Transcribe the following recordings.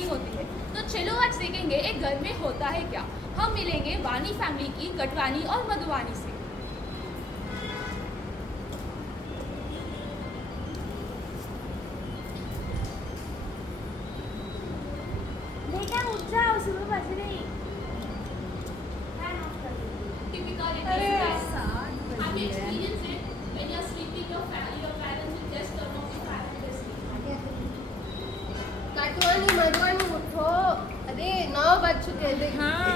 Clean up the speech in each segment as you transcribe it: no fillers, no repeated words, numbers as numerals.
नहीं होती है। तो चलो आज देखेंगे एक घर में होता है क्या। हम मिलेंगे वानी फैमिली की कटवानी और मधुवानी से। बेटा उठ जाओ, सुबह बज रही। Typical it अरे is. सात Have you बज रहे हैं। experienced it when you're sleeping, your parents will just turn off the fan and just sleep? कटवानी Madhubani उठो, अरे 9 बज चुके हैं। हाँ।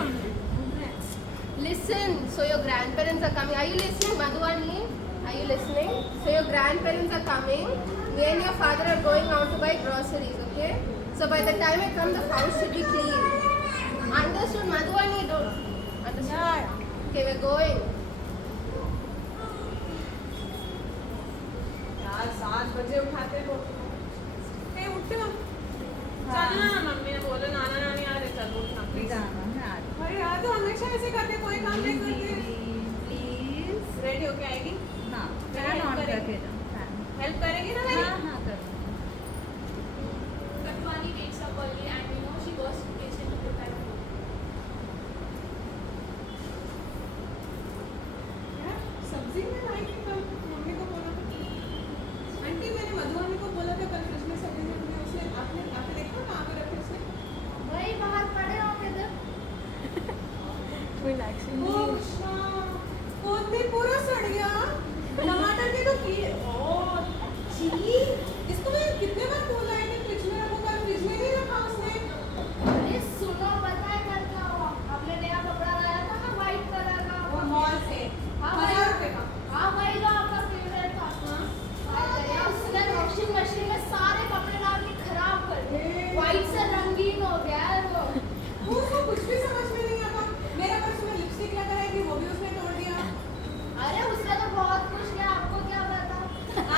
Listen, so your grandparents are coming. Are you listening, Madhuvani? Are you listening? So your grandparents are coming. Me and your father are going out to buy groceries, okay? So by the time I come, the house should be clean. Understood, Madhuvani? Don't understood? Yeah. Okay, we're going. यार 7 बजे उठाते हो। ए उठते हो। चल ना, mummy ने बोला नाना नानी आ रहे, चल उठना प्लीज। जाना है आज। अरे यार तो हमेशा ऐसे करते, कोई काम नहीं करते। प्लीज। रेडी होके आएगी? हाँ, फैन ऑन करके जाओ, फैन। हेल्प करेगी ना मेरी? हाँ हाँ करो। Katwani wakes up early and she goes to kitchen to prepare food. यार सब्जी में लाई थी कल, मम्मी को बोला था। आंटी मैंने मधुवानी को बोला था कल फ्रिज में सब्जी रखनी है, उसने आपने आके देखा कहाँ पे रखी उसने? वही बाहर पड़े होंगे तो। कोई लाइक से ओ अच्छा, कोथमी पूरा सड़ गया। टमाटर के तो कीड़े। ओह छी, इसको मैं कितने बार बोला है कि फ्रिज में रखो, कल फ्रिज में नहीं रखा उसने। अरे सुनो, पता है कल क्या हुआ? हमने नया कपड़ा लाया था ना, व्हाइट कलर का। वो मॉल से हाँ, 1000 रुपए का। हाँ, वही जो आपका फेवरेट था। हाँ, उसने वॉशिंग मशीन में सारे कपड़े डाल के खराब कर दिए। व्हाइट से रंगीन हो गया है वो। वो उसको कुछ भी समझ में नहीं आता। मेरा पर्स में लिपस्टिक लगा है कि वो भी उसने तोड़ दिया। अरे उसने तो बहुत कुछ किया, आपको क्या पता?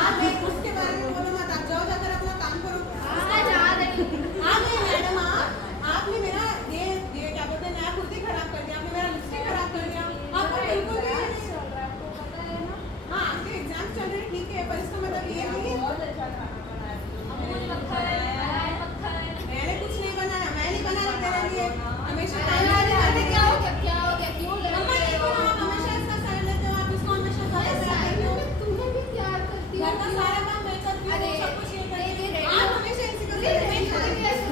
आप नहीं उसके बारे में बोलो मत, आप जाओ जाकर अपना काम करो। हाँ, जा रही। आ गए मैडम आप। आपने मेरा ये क्या बोलते हैं नया कुर्ती खराब कर दिया, आपने मेरा लिपस्टिक खराब कर दिया। आपको बिल्कुल भी चल रहा है, आपको पता है ना? हाँ आपके एग्जाम चल रहे हैं ठीक है, पर इसका मतलब ये नहीं है। बहुत अच्छा खाना बनाया अमूल मक्खन, मलाई मक्खन। मैंने कुछ नहीं बनाया, मैं नहीं बना रही तेरे लिए। हमेशा टाइम अरे लगाते क्या हो गया? क्या हो गया? क्यों लड़ मम्मा रहे देखो हो? ना, आप हमेशा इसका साइड लेते हो, आप इसको हमेशा अरे गलत साइड साइड लेते हो। में तुम्हें भी प्यार करती घर का हूँ। सारा काम मैं करती हूँ, अरे, सब कुछ ये करती ये हूँ। आप हमेशा इसी का साइड लेते हो।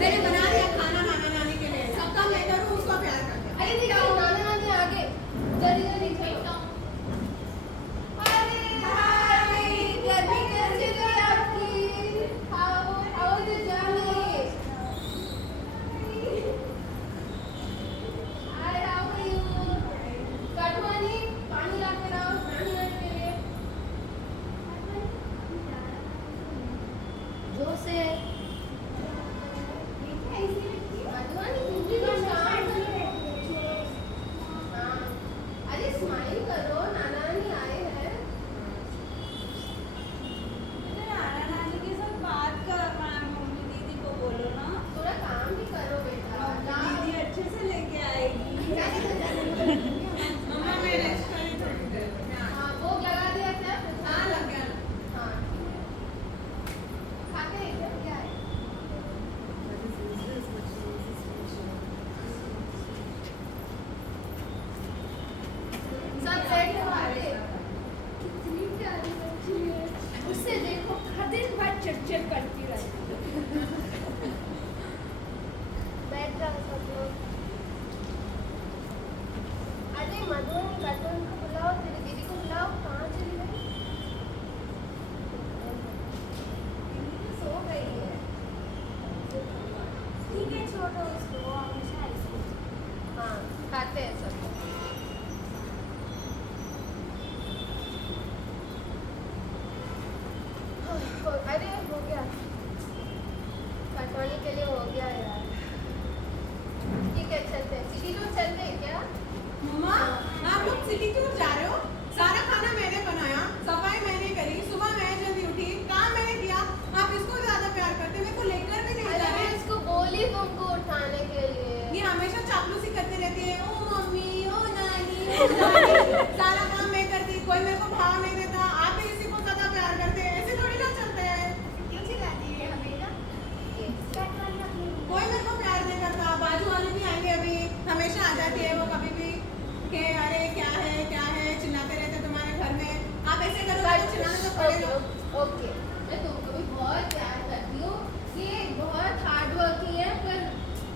मैंने बना दिया खाना नाना नानी के लिए, सब काम मैं करूँ, उसको प्यार करते हो। अरे देखो, नाना नानी आगे। जल्दी जल्दी चलो। अरे हाय, गर्मी कैसी रही आपकी? How is the journey? Hi, how are you? कटवानी, पानी लाके लाओ, नानी नानी के लिए। जो से मधुवानी दूसरी तो स्टार्ट हाँ, अरे स्माइल करो, नाना नानी आए हैं। नाना नानी के साथ बात कर, मम्मी दीदी को बोलो ना। थोड़ा काम भी करो बेटा। दीदी अच्छे से लेके आएगी। मम्मा मैं रेस्ट कर रही थोड़ी देर, मैं आ हाँ, वो लगा दिया क्या? हाँ लग गया ना। हाँ, खाते हैं क्या है? सब बैठे वाले। कितनी प्यारी बच्ची है। उससे देखो, हर दिन भर चिड़चिड़ करती रहती है। बैठ जाओ सब लोग। अरे मधुबनी कटवन को बुलाओ, तेरी दीदी को बुलाओ। कहाँ चली गई? दीदी तो सो गई है। ठीक है, छोड़ो उसको, वो हमेशा ऐसी है। हाँ, खाते हैं सब। अरे हो गया, कटवानी के लिए हो गया यार। ठीक है, चलते हैं। सिटी टूर चलते हैं क्या? मम्मा आप लोग सिटी टूर जा रहे हो? सारा खाना मैंने बनाया, सफाई मैंने करी, सुबह मैं जल्दी उठी, काम मैंने किया। आप इसको ज्यादा प्यार करते, मेरे को लेकर भी नहीं जा अरे मैं रहे। इसको बोली तुमको उठाने के लिए। ये हमेशा चापलूसी करते रहती है, ओ मम्मी ओ नानी ओ दादी। सारा काम मैं करती, कोई मेरे को भाव नहीं देता। आप ही इसी को ज्यादा प्यार करते हैं, ऐसे थोड़ी ना चलते हैं। क्यों चिल्लाती है हमेशा? कोई मेरे को प्यार जाती है वो कभी भी कि अरे क्या है चिल्लाते रहते तुम्हारे घर में, आप ऐसे करोगे तो चिल्लाना तो पड़ेगा। ओके, मैं तुमको भी बहुत प्यार करती हूँ। ये बहुत हार्ड वर्किंग है, पर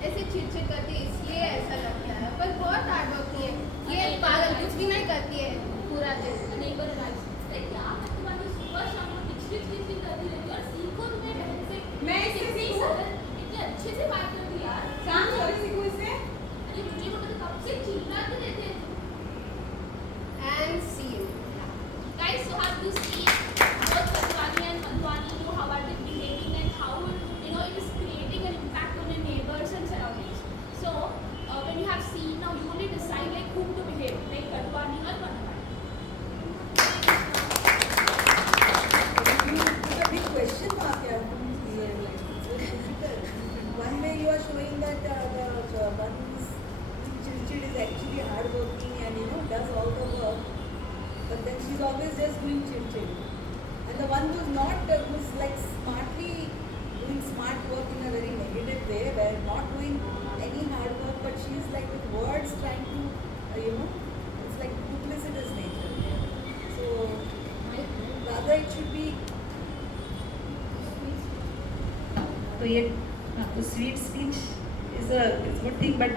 ऐसे चिड़चिड़ करती है इसलिए ऐसा लगता है, पर बहुत हार्ड वर्किंग है। ये पागल कुछ भी नहीं करती है पूरा दिन। नेबर गाइस, अरे क्या मैं तुम्हारी सुबह शाम को पिछली करती रहती हूँ और सीखो तुम्हें बहन से। मैं इससे कितनी सीखूं? सरल, इतने अच्छे से बात करती यार। शाम सॉरी सीखूं इससे? अरे मुझे तो कब से चिल्लाते रहते हैं। And see you. Guys, so have you seen both Katwani and Madhwani, how are they behaving and how it is creating an impact on your neighbors and surroundings. So when you have seen, now you only decide like whom to behave, like Katwani or Madhwani. It's a big question mark here. It's very difficult. One way you are showing that the one who's chilchid is actually hardworking and does all the work, but then she's always just doing chilchid. And the one who's not, who's like smartly doing smart work in a very negative way, where not doing any hard work, but she's like with words trying to, it's like duplicitous nature. So rather it should be. तो ये आपको sweet speech is a good thing, but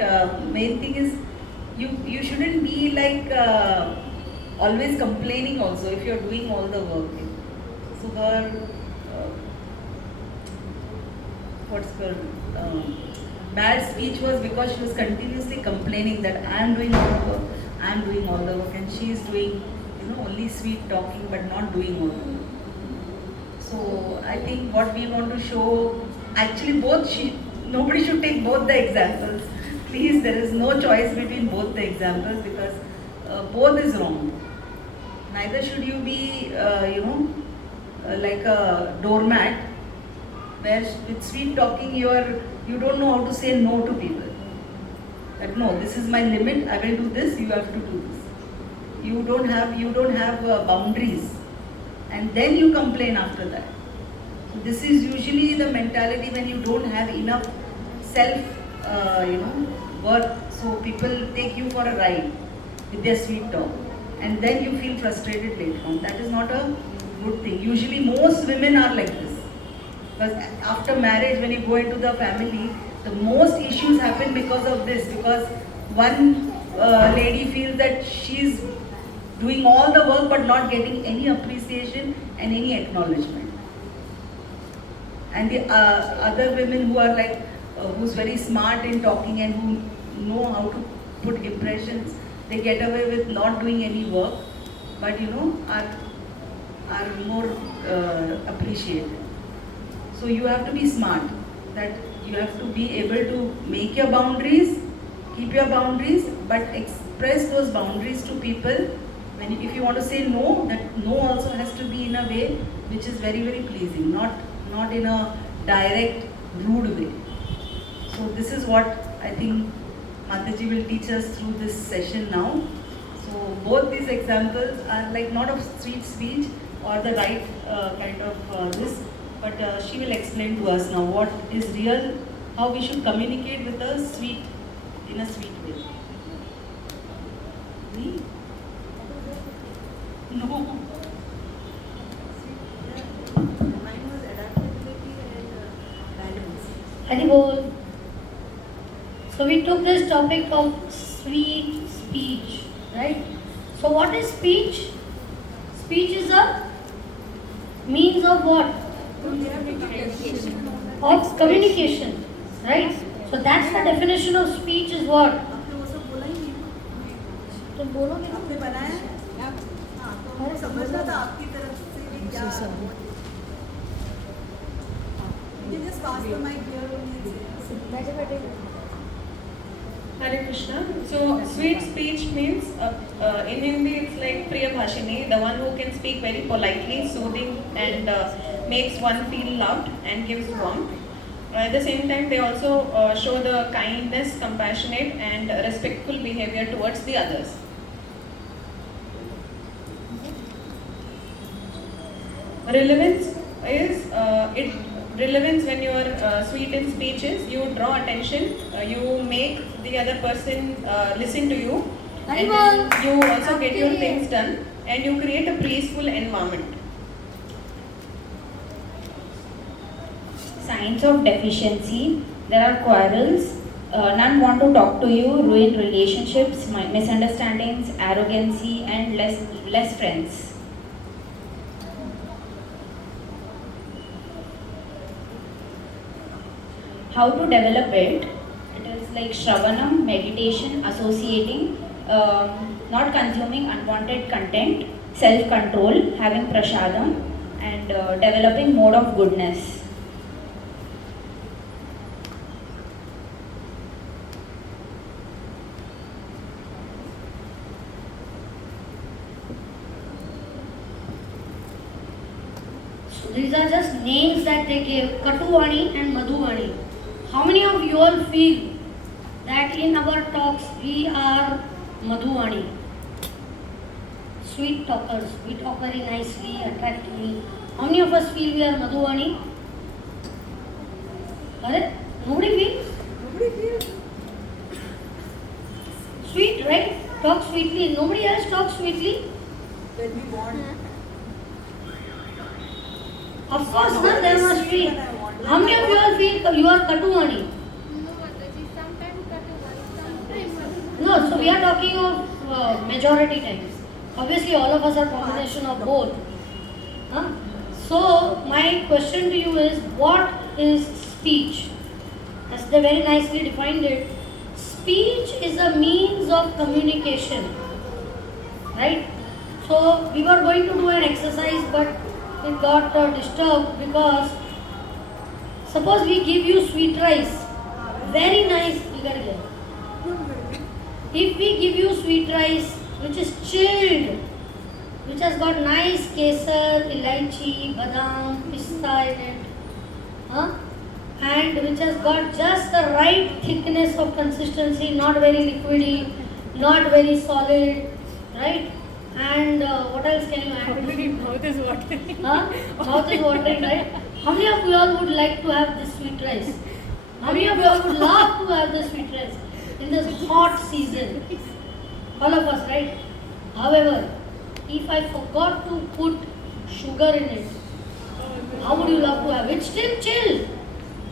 main thing is you shouldn't be like always complaining also if you're doing all the work. So her what's called bad speech was because she was continuously complaining that I am doing all the work, I am doing all the work, and she is doing only sweet talking but not doing all the work. So I think what we want to show, actually nobody should take both the examples. Please, there is no choice between both the examples because both is wrong. Neither should you be, like a doormat where with sweet talking you don't know how to say no to people. That no, this is my limit. I will do this. You have to do this. You don't have boundaries, and then you complain after that. So this is usually the mentality when you don't have enough self, worth. So people take you for a ride with their sweet talk, and then you feel frustrated later on. That is not a good thing. Usually most women are like this, because after marriage, when you go into the family, the most issues happen because of this, because one lady feels that she's doing all the work but not getting any appreciation and any acknowledgement, and the other women who are like who's very smart in talking and who know how to put impressions, they get away with not doing any work, but are more appreciated. So you have to be smart, that you have to be able to make your boundaries, keep your boundaries, but express those boundaries to people. If you want to say no, that no also has to be in a way which is very, very pleasing, not in a direct, rude way. So this is what I think Mataji will teach us through this session now. So both these examples are like not of sweet speech or the right kind of this, but she will explain to us now what is real, how we should communicate with a sweet, in a sweet way. Me? No. Mine was adaptability and balance. Hari Bol. So we took this topic of sweet speech, right? So what is speech? Speech is a means of what? Of communication, right? So that's the definition of speech is what? आपने वो सब बोला ही नहीं, तुम बोलोगे आपने बनाया है? हाँ, तो हमको समझना था आपकी तरफ से भी क्या you just pass the mic here only. बैठे बैठे Hare Krishna. So sweet speech means in Hindi it's like Priya Bhashini, the one who can speak very politely, soothing, and makes one feel loved and gives warmth. At the same time, they also show the kindness, compassionate, and respectful behavior towards the others. Relevance is relevance when you are sweet in speech is you draw attention, you make the other person listen to you, and then you also get your things done, and you create a peaceful environment. Signs of deficiency. There are quarrels. None want to talk to you, ruin relationships, misunderstandings, arrogancy, and less friends. How to develop it? It is like Shravanam, meditation, associating, not consuming unwanted content, self-control, having prasadam, and developing mode of goodness. So these are just names that they gave, Katuvani and Madhuvani. How many of you all feel that in our talks we are Madhuvani? Sweet talkers, we talk very nicely, attractively. How many of us feel we are Madhuvani? Are nobody feels? Nobody feels. Sweet, right? Talk sweetly. Nobody else talks sweetly? When we want. Of course, no, there must be. How many of you all feel you are Katuvani? No, Mataji, sometimes Katuvani, sometimes No, so we are talking of majority times. Obviously, all of us are combination of both. Huh? So, my question to you is, what is speech? As they very nicely defined it, speech is a means of communication. Right? So, we were going to do an exercise, but it got disturbed because suppose we give you sweet rice, very nice. If we give you sweet rice which is chilled, which has got nice kesar, elaichi, badam, pista in it, huh? And which has got just the right thickness of consistency, not very liquidy, not very solid, right? And what else can you add? mouth is watering. Huh? Mouth is watering, right? How many of you all would like to have this sweet rice? How many of you all would love to have this sweet rice in this hot season? All of us, right? However, if I forgot to put sugar in it, how would you love to have it? Still chilled.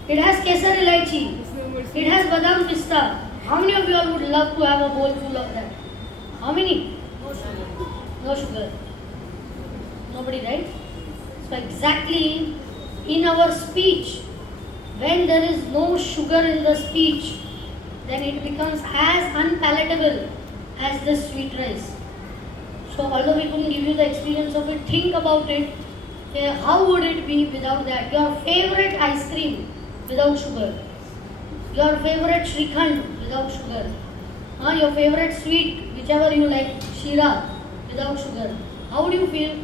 It has kesar elaichi. It has badam pista. How many of you all would love to have a bowl full of that? How many? No sugar. Nobody, right? So exactly in our speech, when there is no sugar in the speech, then it becomes as unpalatable as this sweet rice. So although we couldn't give you the experience of it, think about it. How would it be without that? Your favorite ice cream without sugar. Your favorite Shrikhand without sugar. Your favorite sweet, whichever you like, Shira, without sugar. How would you feel?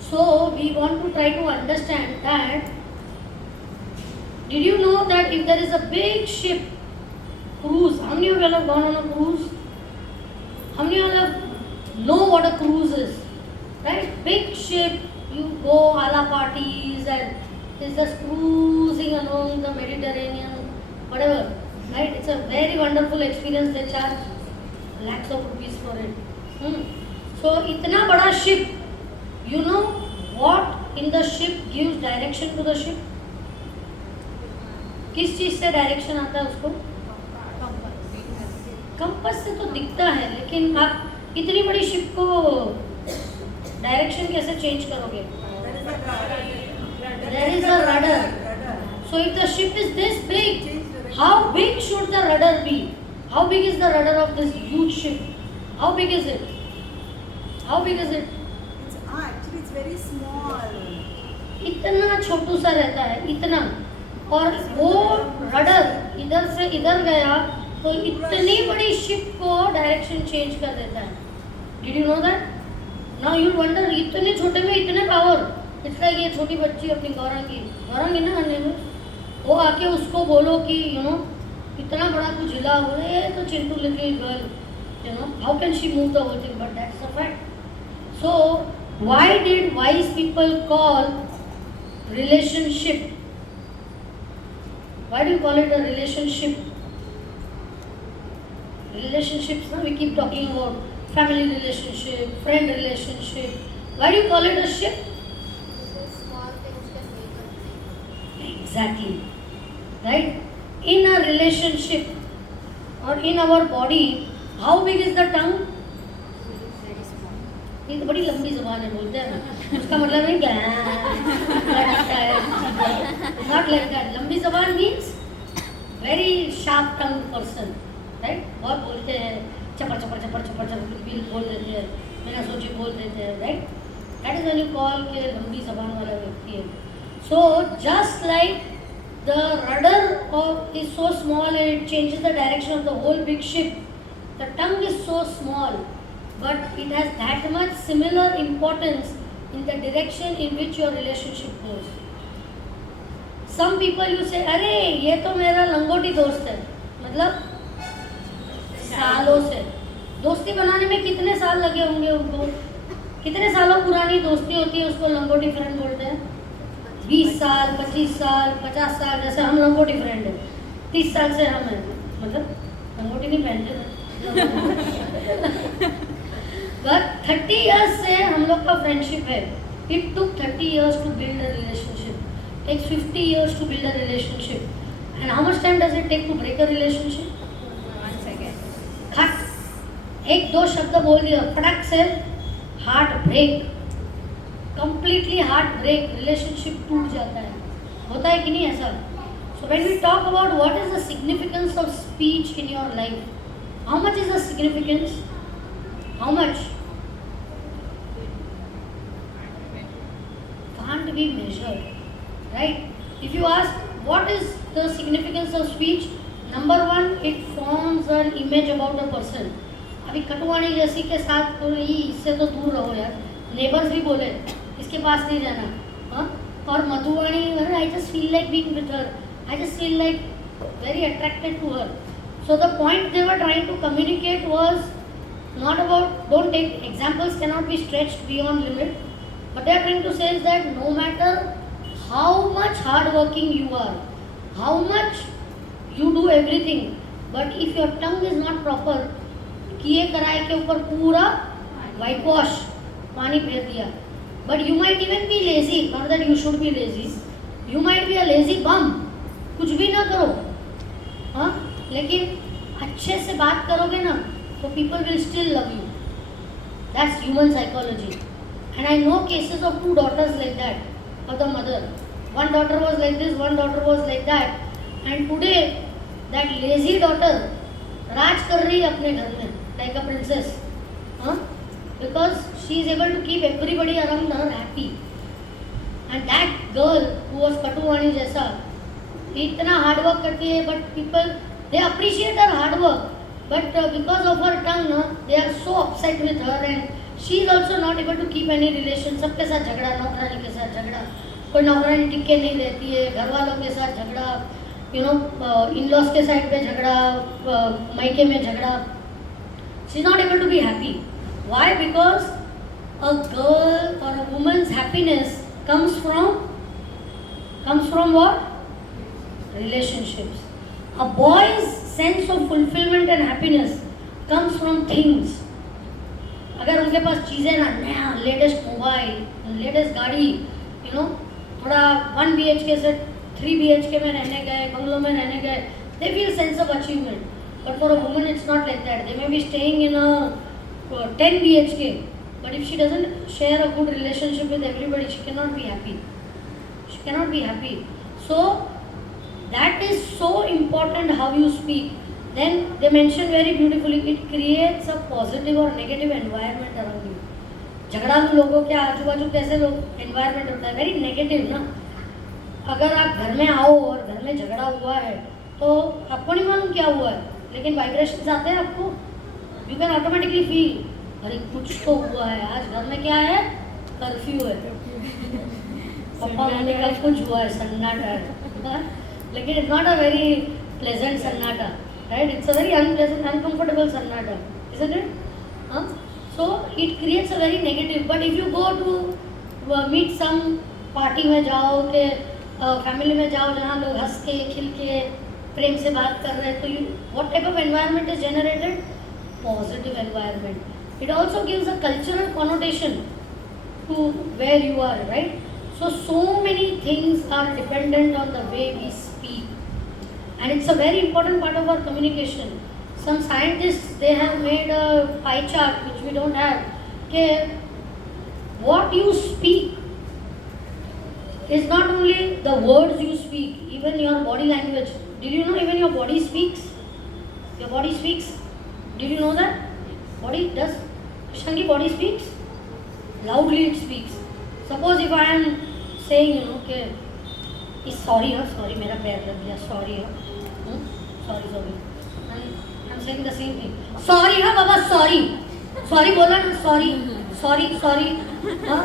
So we want to try to understand that. Did you know that if there is a big ship, cruise, how many of you all have gone on a cruise? How many of you all know what a cruise is? Right? Big ship, you go a la parties and it's just cruising along the Mediterranean, whatever. Right? It's a very wonderful experience. They charge lakhs of rupees for it. So, itna bada ship, you know what in the ship gives direction to the ship? किस चीज से direction आता है उसको? Compass से तो दिखता है, लेकिन आप इतनी बड़ी शिप को डायरेक्शन कैसे चेंज करोगे? There is a rudder. So if the ship is this big, how big should the rudder be? How big is the rudder of this huge ship? How big is it? How big is it? Actually, it's very small. इतना छोटू सा रहता है, इतना, और वो rudder इधर से इधर गया तो इतनी बड़ी शिप को डायरेक्शन चेंज कर देता है. Did you know that? Now you wonder, इतने छोटे में इतने पावर. इट्स लाइक ये छोटी बच्ची अपनी गौरंगी ना अन्य में, वो आके उसको बोलो कि यू नो इतना बड़ा कुछ हिला, बोले तो Chintu little girl, you know how can she move the whole thing, but that's a fact. So why did wise people call relationship. Why do you call it a relationship? Relationships, no? We keep talking about family relationship, friend relationship. Why do you call it a ship? Small things can make a big. Exactly. Right? In a relationship or in our body, how big is the tongue? ये तो बड़ी लंबी जबान है बोलते हैं ना उसका मतलब नहीं नॉट लाइक दैट लंबी जबान मीन्स वेरी शार्प टंग पर्सन राइट बहुत बोलते हैं चपर चपर चपर चपर चपर कुछ भी बोल देते हैं बिना सोचे बोल देते हैं right that is when you call के लंबी जबान वाला व्यक्ति है so just like the rudder is so small and it changes the direction of the whole big ship. The tongue is so small, but it has that much similar importance in the direction in which your relationship goes. Some people you say, अरे ये तो मेरा लंगोटी दोस्त है, मतलब सालों से दोस्ती बनाने में कितने साल लगे होंगे उनको, कितने सालों पुरानी दोस्ती होती है उसको लंगोटी फ्रेंड बोलते हैं. 20 साल 25 साल 50 साल जैसे हम लंगोटी फ्रेंड हैं 30 साल से हम हैं मतलब लंगोटी नहीं पहनते बट 30 इयर्स से हम लोग का फ्रेंडशिप है. It took 30 years to build a relationship takes 50 years to build a relationship and how much time does it take to break a relationship. खट एक दो शब्द बोल दिया फटक से heart break completely heart break relationship टूट जाता है होता है कि नहीं ऐसा. So when we talk about what is the significance of speech in your life, how much is the significance? How much? Can't be measured, right? If you ask what is the significance of speech, number one, it forms an image about a person. अभी कटवाणी जैसी के साथ तो इससे तो दूर रहो यार. नेबर्स भी बोले इसके पास नहीं जाना. हाँ और Madhuvani I just feel like being with her I just feel like very attracted to her. So the point they were trying to communicate was not about don't take examples can not be stretched beyond limit but they are trying to say that no matter how much hard working you are how much you do everything but if your tongue is not proper किए कराए के ऊपर पूरा white wash पानी फेर दिया. But you might even be lazy, not that you should be lazy. You might be a lazy bum. कुछ भी ना करो, हाँ लेकिन अच्छे से बात करोगे ना तो people will still love you. That's human psychology. And I know cases of 2 daughters like that of the mother. One daughter was like this, one daughter was like that. And today that lazy daughter राज कर रही है अपने घर में like a princess. हाँ because she is able to keep everybody around her happy. And that girl who was Katuvani जैसा इतना hard work करती है but people they appreciate her hard work but because of her tongue they are so upset with her and she is also not able to keep any relation. सबके साथ झगड़ा नौकरानी के साथ झगड़ा कोई नौकरानी टिक के नहीं रहती है घर वालों के साथ झगड़ा you know in-laws के साइड पे झगड़ा मायके में झगड़ा. she is not able to be happy. Why? Because a girl or a woman's happiness comes from what? Relationships. A boy's sense of fulfillment and happiness comes from things. अगर उनके पास चीज़ें ना नया लेटेस्ट मोबाइल लेटेस्ट गाड़ी you know थोड़ा 1 BHK से 3 BHK में रहने गए बंगलों में रहने गए they feel sense of achievement. But for a woman it's not like that. They may be staying in a 10 BHK, but if she doesn't share a good relationship with everybody, she cannot be happy. She cannot be happy. So that is so important how you speak. Then they mention very beautifully, it creates a positive or negative environment around you. झगड़ालू लोगों के आजू बाजू कैसे लोग environment होता है very negative ना. अगर आप घर में आओ और घर में झगड़ा हुआ है तो आपको नहीं मालूम क्या हुआ है लेकिन वाइब्रेशंस आते हैं आपको. You can automatically feel अरे कुछ तो हुआ है आज घर में क्या है कर्फ्यू है पापा मम्मी का कुछ हुआ है सन्नाटा है लेकिन it's not a very pleasant सन्नाटा right it's a very unpleasant uncomfortable सन्नाटा isn't it. So it creates a very negative but if you go to meet some party में जाओ के फैमिली में जाओ जहाँ लोग हंस के खिल के प्रेम से बात कर रहे हैं, तो you what type of environment is generated? Positive environment. It also gives a cultural connotation to where you are, right? So many things are dependent on the way we speak, and it's a very important part of our communication. Some scientists, they have made a pie chart which we don't have. Okay, what you speak is not only the words you speak, even your body language. Did you know even your body speaks? Your body speaks. Did you know that? Body does. Shangi, body speaks. Loudly it speaks. Suppose if I am saying, you know, कि is sorry, sorry, मेरा पैर लग गया, sorry, sorry, and I'm saying the same thing. Sorry, Baba, sorry, sorry बोला ना, sorry, sorry, sorry, So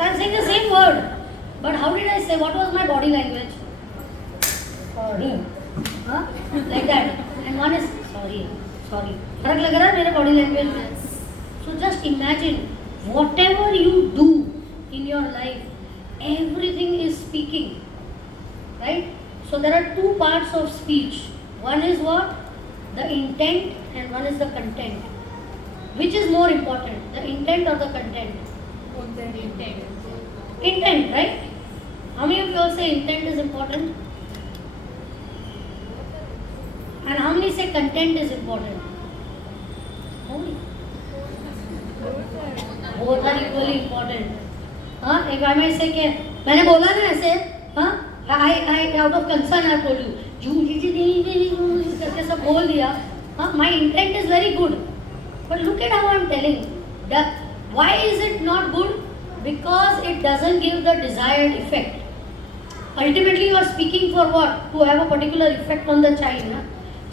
I'm saying the same word, but how did I say? What was my body language? Sorry, like that, and one is sorry, sorry. फर्क लग रहा है मेरे body language में. So just imagine. Whatever you do in your life, everything is speaking, right? So there are two parts of speech. One is what? The intent, and one is the content. Which is more important, the intent or the content? Intent. Intent, right? How many of you all say intent is important? And how many say content is important? How many? Both are equally important. If I might say कि मैंने बोला ना ऐसे, I out of concern I told you, करके सब बोल दिया. My intent is very good, but look at how I'm telling. Why is it not good? Because it doesn't give the desired effect. Ultimately, you are speaking for what? To have a particular effect on the child.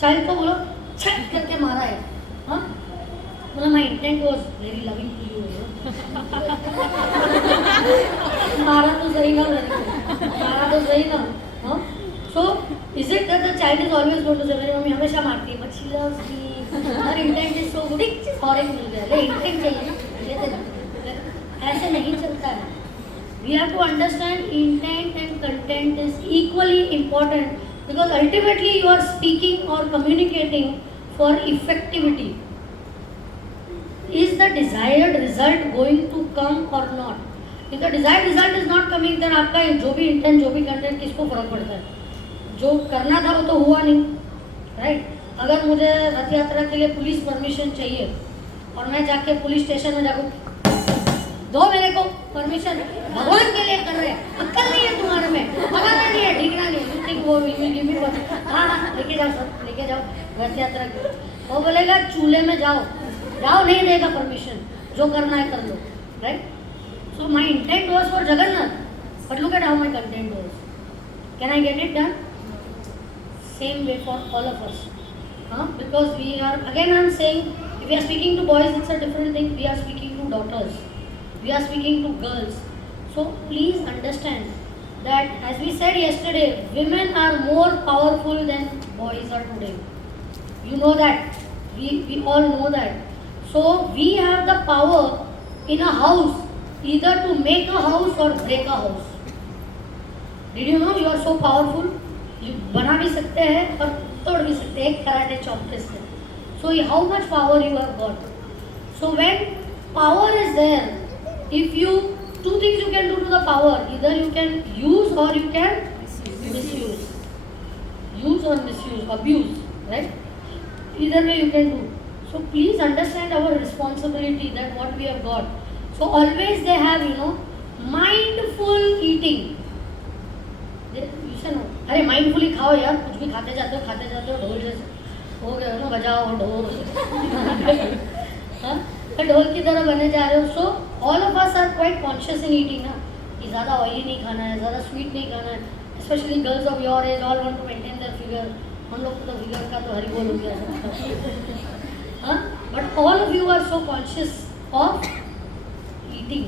Child को बोलो छट करके मारा है. My intent was very loving to you. मारा तो सही ना, मारा तो सही ना. So is it that the child is always going to say मेरी मम्मी हमेशा मारती है, but she loves me. Her intent is so good. Foreign मिल गया, ले intent चाहिए, ले देना. ऐसे नहीं चलता है. We have to understand intent and content is equally important, because ultimately you are speaking or communicating for effectivity. Is the desired result going to come or not? If the desired result is not coming, then आपका जो भी intent, जो भी content, किसको फर्क पड़ता है? जो करना था वो तो हुआ नहीं, right? अगर मुझे रथ यात्रा के लिए पुलिस परमिशन चाहिए और मैं जाके पुलिस स्टेशन में जाऊँ, दो मेरे को परमिशन, भगवान के लिए कर रहे हैं, अक्ल नहीं है तुम्हारे में, भगाना नहीं है, ढीकना नहीं है, think वो will give me permission. हाँ लेके जाओ सर, लेके जाओ रथ यात्रा के. वो बोलेगा चूल्हे में जाओ, जाओ नहीं देगा परमिशन, जो करना है कर लो, right? So my intent was for Jagannath, but look at how my content was. Can I get it done? Same way for all of us, because we are, again I'm saying, if we are speaking to boys, it's a different thing. We are speaking to daughters, we are speaking to girls. So please understand that, as we said yesterday, women are more powerful than boys are today. You know that. We all know that. So we have the power in a house either to make a house or break a house. Did you know you are so powerful? You बना भी सकते हैं और तोड़ भी सकते हैं एक कराटे चॉप से. So how much power you have got? So when power is there, if you, two things you can do to the power, either you can use or you can misuse. Use or misuse, abuse, right? Either way you can do. So please understand our responsibility, that what we have got. So always they have, mindful eating. You say no, अरे mindfully खाओ यार, कुछ भी खाते जाते हो ढोल जैसे हो गए हो ना, बजाओ ढोल. ढोल की तरह बने जा रहे हो. So all of us are quite conscious in eating ना, कि ज़्यादा ऑयली नहीं खाना है, ज़्यादा स्वीट नहीं खाना है. Especially girls of your age all want to maintain their figure. हम लोग तो फिगर का तो हरी बोल हो गया. But all of you are so conscious of eating.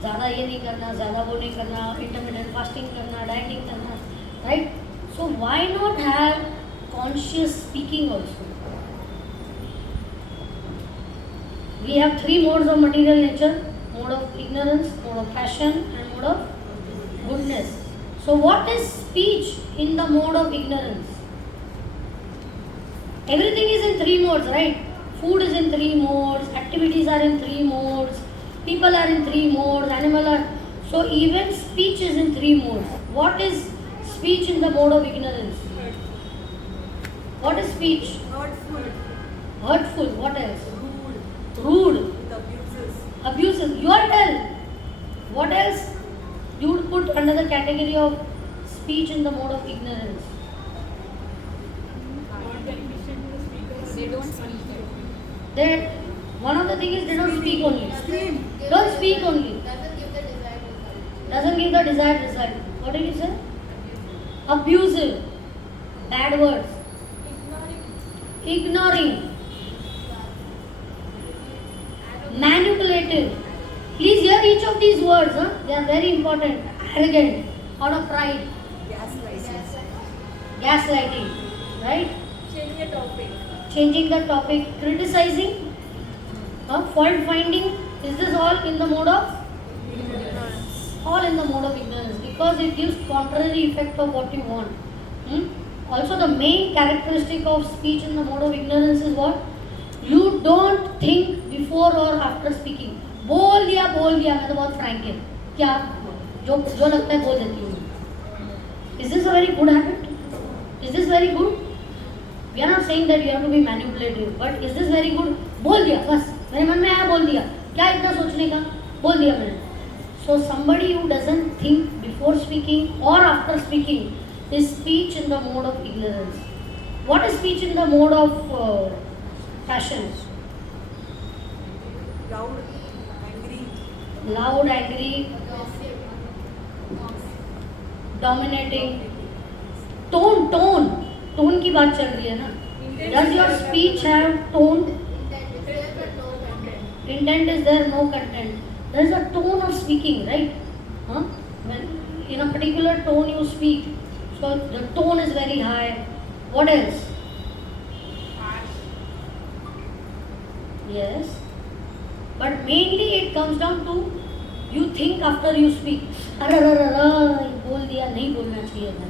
ज़्यादा ये नहीं करना, ज़्यादा वो नहीं करना, intermittent fasting करना, dieting करना, right? So why not have conscious speaking also? We have three modes of material nature: mode of ignorance, mode of passion, and mode of goodness. So what is speech in the mode of ignorance? Everything is in three modes, right? Food is in three modes, activities are in three modes, people are in three modes, animal are. So even speech is in three modes. What is speech in the mode of ignorance? What is speech? Hurtful, Hurtful. What else? rude, Rude. with abuses. Abusive. You are tell. What else you would put under the category of speech in the mode of ignorance? They don't speak. That one of the things is they don't speak only. Scream. Don't speak only. Doesn't give the desired result. Doesn't give the desired result. What did you say? Abusive. Bad words. Ignoring. Manipulative. Please hear each of these words. They are very important. Arrogant. Out of pride. Gaslighting. Gaslighting. Right? Changing a topic. Changing the topic. Criticizing. Fault finding. Is this all in the mode of? All in the mode of ignorance, because it gives contrary effect of what you want. Also, the main characteristic of speech in the mode of ignorance is what? You don't think before or after speaking. बोल दिया मैं तो बहुत frank है क्या जो जो लगता है बोल देती हूँ. Is this a very good habit? Is this very good? We are not saying that you have to be manipulative, but is this very good? बोल दिया बस मेरे मन में आया बोल दिया, क्या इतना सोचने का, बोल दिया मैंने. So somebody who doesn't think before speaking or after speaking is speech in the mode of ignorance. What is speech in the mode of passion? Loud, angry. Loud, angry, dominating. Tone की बात चल रही है ना. Does your speech have tone? Intent is there, no content. There is a tone of speaking, right? When in a particular tone you speak, so the tone is very high. What else? Yes, but mainly it comes down to you think after you speak. बोल दिया नहीं बोलना चाहिए था.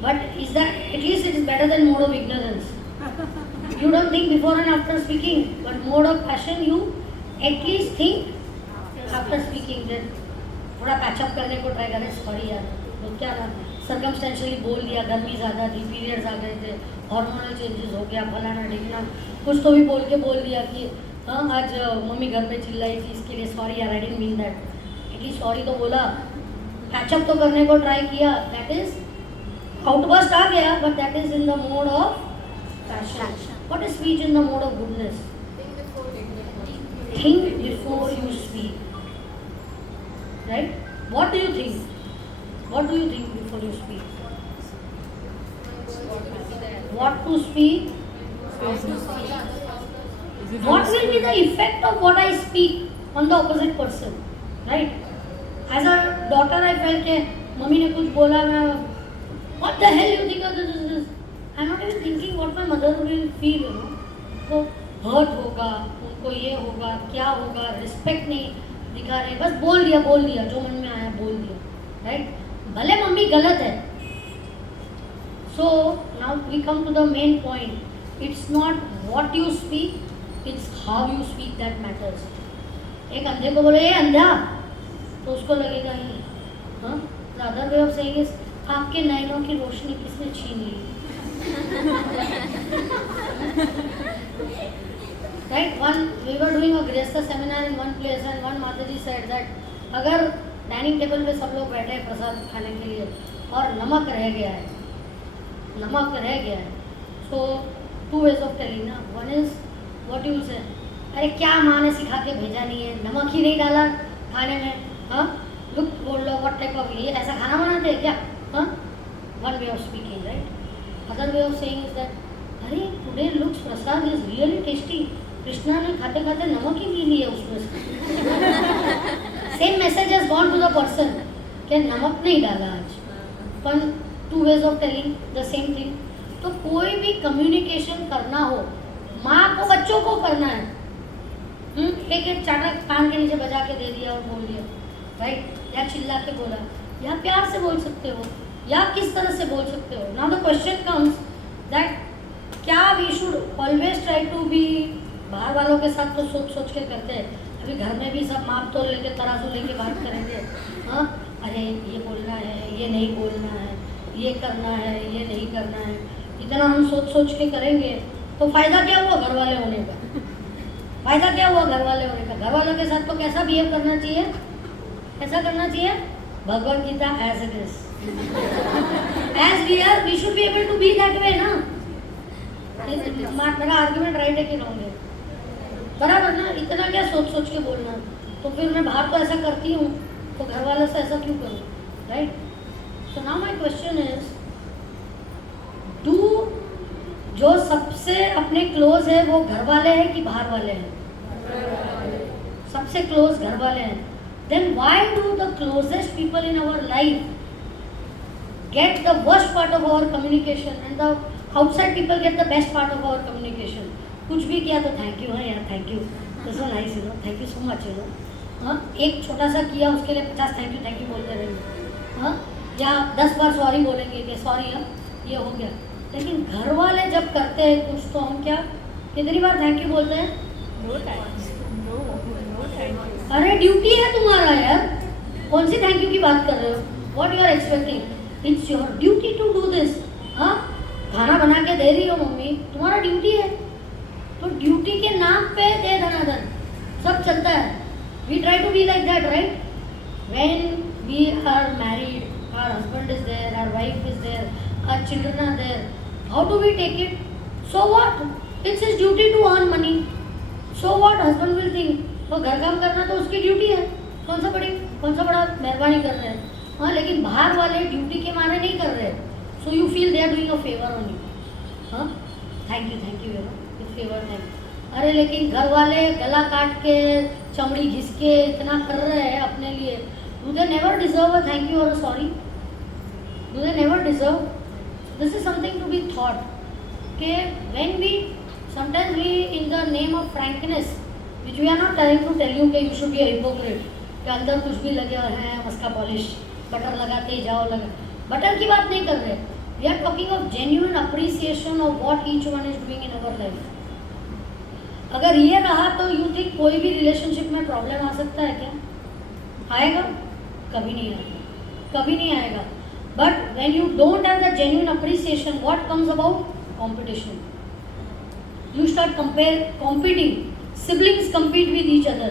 But is that at least it is better than mode of ignorance. You don't think before and after speaking, but mode of passion you at least think after speaking. Then थोड़ा patch up करने को try करें. Sorry यार, तो क्या ना सर्कमस्टेंशियली बोल दिया, गर्मी ज़्यादा थी, पीरियड्स आ गए थे, हार्मोनल चेंजेस हो गया, फलाना ढिकना, कुछ तो भी बोल दिया कि हाँ आज मम्मी घर पे चिल्लाई थी, इसके लिए सॉरी यार, I didn't mean that. At least sorry तो बोला, पैचअप तो करने को ट्राई किया. दैट इज आउटबर्स्ट आ गया, but that is in the mode of passion. What is speech in the mode of goodness? Think before you speak. Right? What do you think? What do you think before you speak? What to speak? What will be the effect of what I speak on the opposite person? Right? As a daughter, I felt कि mummy ने कुछ बोला, मैं what the hell you think of this? I'm not even thinking what my mother will feel, you know. तो hurt होगा, उनको ये होगा, क्या होगा, रिस्पेक्ट नहीं दिखा रहे, बस बोल दिया जो मन में आया बोल दिया. राइट? भले मम्मी गलत है. So now we come to the main point. It's not what you speak, it's how you speak that matters. एक अंधे को बोले ए अंधा, तो उसको लगेगा ही. हाँ, the other way of saying is आपके नैनों की रोशनी किसने छीन ली. Right? We were doing a Grihastha seminar in one place and one Mataji said that अगर डाइनिंग टेबल पे सब लोग बैठे हैं प्रसाद खाने के लिए और नमक रह गया है, so two ways of telling ना. One is what you will say, अरे क्या माँ ने सिखा के भेजा नहीं है, नमक ही नहीं डाला खाने में. हाँ, look बोल लो what type of, ये ऐसा खाना बनाते हैं क्या? हाँ, one way of speaking, right? Other way of saying is that अरे today looks prasad is really tasty. Krishna ने खाते खाते नमक ही पी लिया उसमें से. Same message has gone to the person कि नमक नहीं डाला आज. पर two ways of telling the same thing. तो कोई भी कम्युनिकेशन करना हो, माँ को बच्चों को करना है, एक चाटा कान के नीचे बजा के दे दिया और बोल दिया, राइट, या चिल्ला के बोला, या प्यार से बोल सकते हो, या किस तरह से बोल सकते हो. Now the question comes that क्या we should always try to be, बाहर वालों के साथ तो सोच सोच के करते हैं, अभी घर में भी सब माप तोल लेके तराजू लेके बात करेंगे. हाँ, अरे ये बोलना है, ये नहीं बोलना है, ये करना है, ये नहीं करना है, इतना हम सोच सोच के करेंगे तो फायदा क्या हुआ घर वाले होने का? फायदा क्या हुआ घर वाले होने का? घर वालों के साथ तो कैसा बिहेव करना चाहिए? कैसा करना चाहिए? Bhagavad Gita as it is, as we are, we should be able to be that way ना. मेरा आर्ग्यूमेंट राइट है कि रॉन्ग है? बराबर ना. इतना क्या सोच सोच के बोलना, तो फिर मैं बाहर तो ऐसा करती हूँ तो घर वालों से ऐसा क्यों करूँ, right? So now my question is, do जो सबसे अपने क्लोज है वो घर वाले हैं कि बाहर वाले हैं? सबसे क्लोज घर वाले हैं. Then why do the closest people in our life get the worst part of our communication and the outside people get the best part of our communication? कुछ भी किया तो थैंक यू, हाँ यार thank you, so nice, you know, thank you so much, you know. हाँ, एक छोटा सा किया उसके लिए 50 थैंक यू बोलते रहेंगे. हाँ, या 10 बार सॉरी बोलेंगे कि सॉरी हाँ ये हो गया. लेकिन घर वाले जब करते हैं कुछ तो हम क्या, कितनी बार थैंक यू बोलते हैं? No thanks. No thank you. अरे ड्यूटी है तुम्हारा यार, कौन सी थैंक यू की बात कर रहे हो? What you are expecting? It's your duty to do this. हाँ, खाना बना के दे रही हो मम्मी, तुम्हारा ड्यूटी है, तो ड्यूटी के नाम पे दे धनाधन सब चलता है. We try to be like that, right? When we are married, our husband is there, our wife is there, our children are there, how do we take it? So what, it's his duty to earn money. So what, husband will think तो घर काम करना तो उसकी duty है, कौन सा बड़ा मेहरबानी कर रहे हैं. हाँ, लेकिन बाहर वाले ड्यूटी के मारे नहीं कर रहे, so you feel they are doing a favour on you. हाँ, thank you you know, it's favour thank. अरे लेकिन घर वाले गला काट के, चमड़ी घिस के इतना कर रहे हैं अपने लिए, do they never deserve a thank you और a sorry? Do they never deserve? This is something to be thought के when we sometimes we in the name of frankness, which we are not trying to tell you कि you should be a hypocrite, कि अंदर कुछ भी लगे हैं, मस्का polish butter लगाते ही जाओ, लगा बटर की बात नहीं कर रहे. We are talking of genuine appreciation of what each one is doing in our life. अगर ये रहा तो you think कोई भी रिलेशनशिप में प्रॉब्लम आ सकता है क्या? आएगा? कभी नहीं आएगा, कभी नहीं आएगा. But when you don't have that genuine appreciation, what comes about? Competition. You start competing. Siblings compete with each other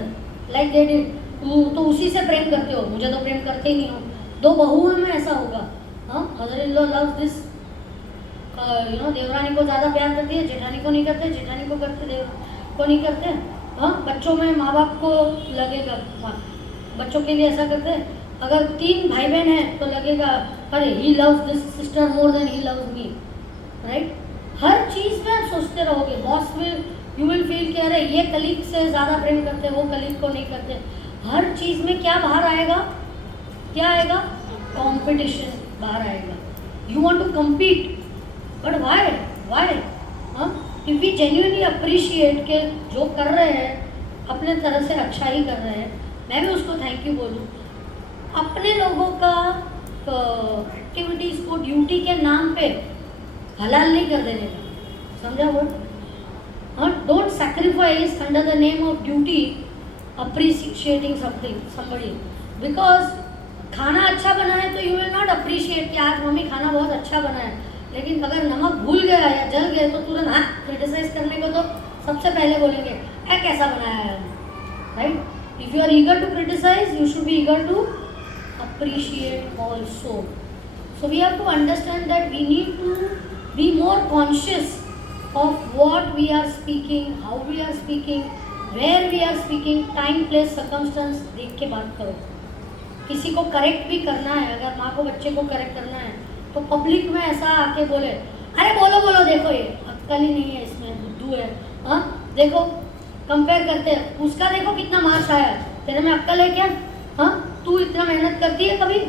like they did. तू तो उसी से प्रेम करते हो, मुझे तो प्रेम करते ही नहीं हो. दो बहुओं में ऐसा होगा. हाँ, mother in law loves this, you know, देवरानी को ज़्यादा प्यार करती है, जेठानी को नहीं करते, जेठानी को करते, देव को नहीं करते. हाँ, बच्चों में माँ बाप को लगेगा, बच्चों के लिए ऐसा करते हैं. अगर 3 भाई बहन हैं तो लगेगा अरे he loves this sister more than he loves me, right? हर चीज़ में आप सोचते रहोगे. Boss will, you will feel कि अरे ये कलीग से ज़्यादा प्रेम करते, वो कलीग को नहीं करते. हर चीज़ में क्या बाहर आएगा? क्या आएगा? कंपटीशन बाहर आएगा. You want to compete, but why? हाँ, इफ वी जेन्युइनली अप्रिशिएट के जो कर रहे हैं अपने तरह से अच्छा ही कर रहे हैं, मैं भी उसको थैंक यू बोलूँ. अपने लोगों का एक्टिविटीज़ को ड्यूटी के नाम पे हलाल नहीं कर देने का, समझा वो? हाँ, don't sacrifice under the name of duty appreciating somebody. Because खाना अच्छा बना है तो यू विल नॉट अप्रिशिएट कि आज मम्मी खाना बहुत अच्छा बना है. लेकिन अगर नमक भूल गया या जल गया तो तुरंत हाँ क्रिटिसाइज करने को तो सबसे पहले बोलेंगे ऐ कैसा बनाया है, right? If you are eager to criticise, you should be eager to appreciate also. So we have to understand that we need to be more conscious of what we are speaking, how we are speaking, where we are speaking, time, place, circumstance देख के बात करो. किसी को correct भी करना है, अगर माँ को बच्चे को करेक्ट करना है तो पब्लिक में ऐसा आके बोले अरे बोलो देखो ये अक्ल ही नहीं है, इसमें बुद्धू है. हाँ, देखो कंपेयर करते हैं, उसका देखो कितना मार्क्स आया, तेरे में अक्ल है क्या? हाँ, तू इतना मेहनत करती है कभी?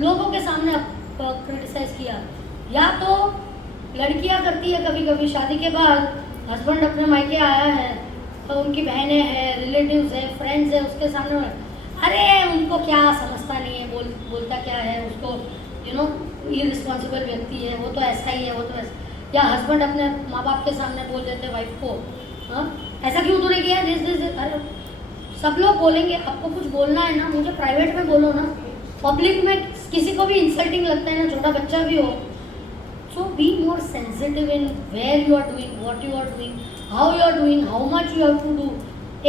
लोगों के सामने क्रिटिसाइज किया. या तो लड़कियां करती है कभी कभी शादी के बाद, हस्बैंड अपने मायके आया है तो उनकी बहनें हैं, रिलेटिव्स हैं, फ्रेंड्स हैं, उसके सामने अरे उनको क्या समझता नहीं है, बोलता क्या है उसको, इररिस्पॉन्सिबल व्यक्ति है वो, तो ऐसा ही है वो, तो ऐसा। या हस्बैंड अपने माँ बाप के सामने बोल देते वाइफ को, हाँ ऐसा क्यों तूने किया, दिस। अरे सब लोग बोलेंगे, आपको कुछ बोलना है ना मुझे प्राइवेट में बोलो ना, पब्लिक में किसी को भी इंसल्टिंग लगता है ना, छोटा बच्चा भी हो। So be more sensitive in where you are doing, what you are doing, how you are doing, how much you have to do.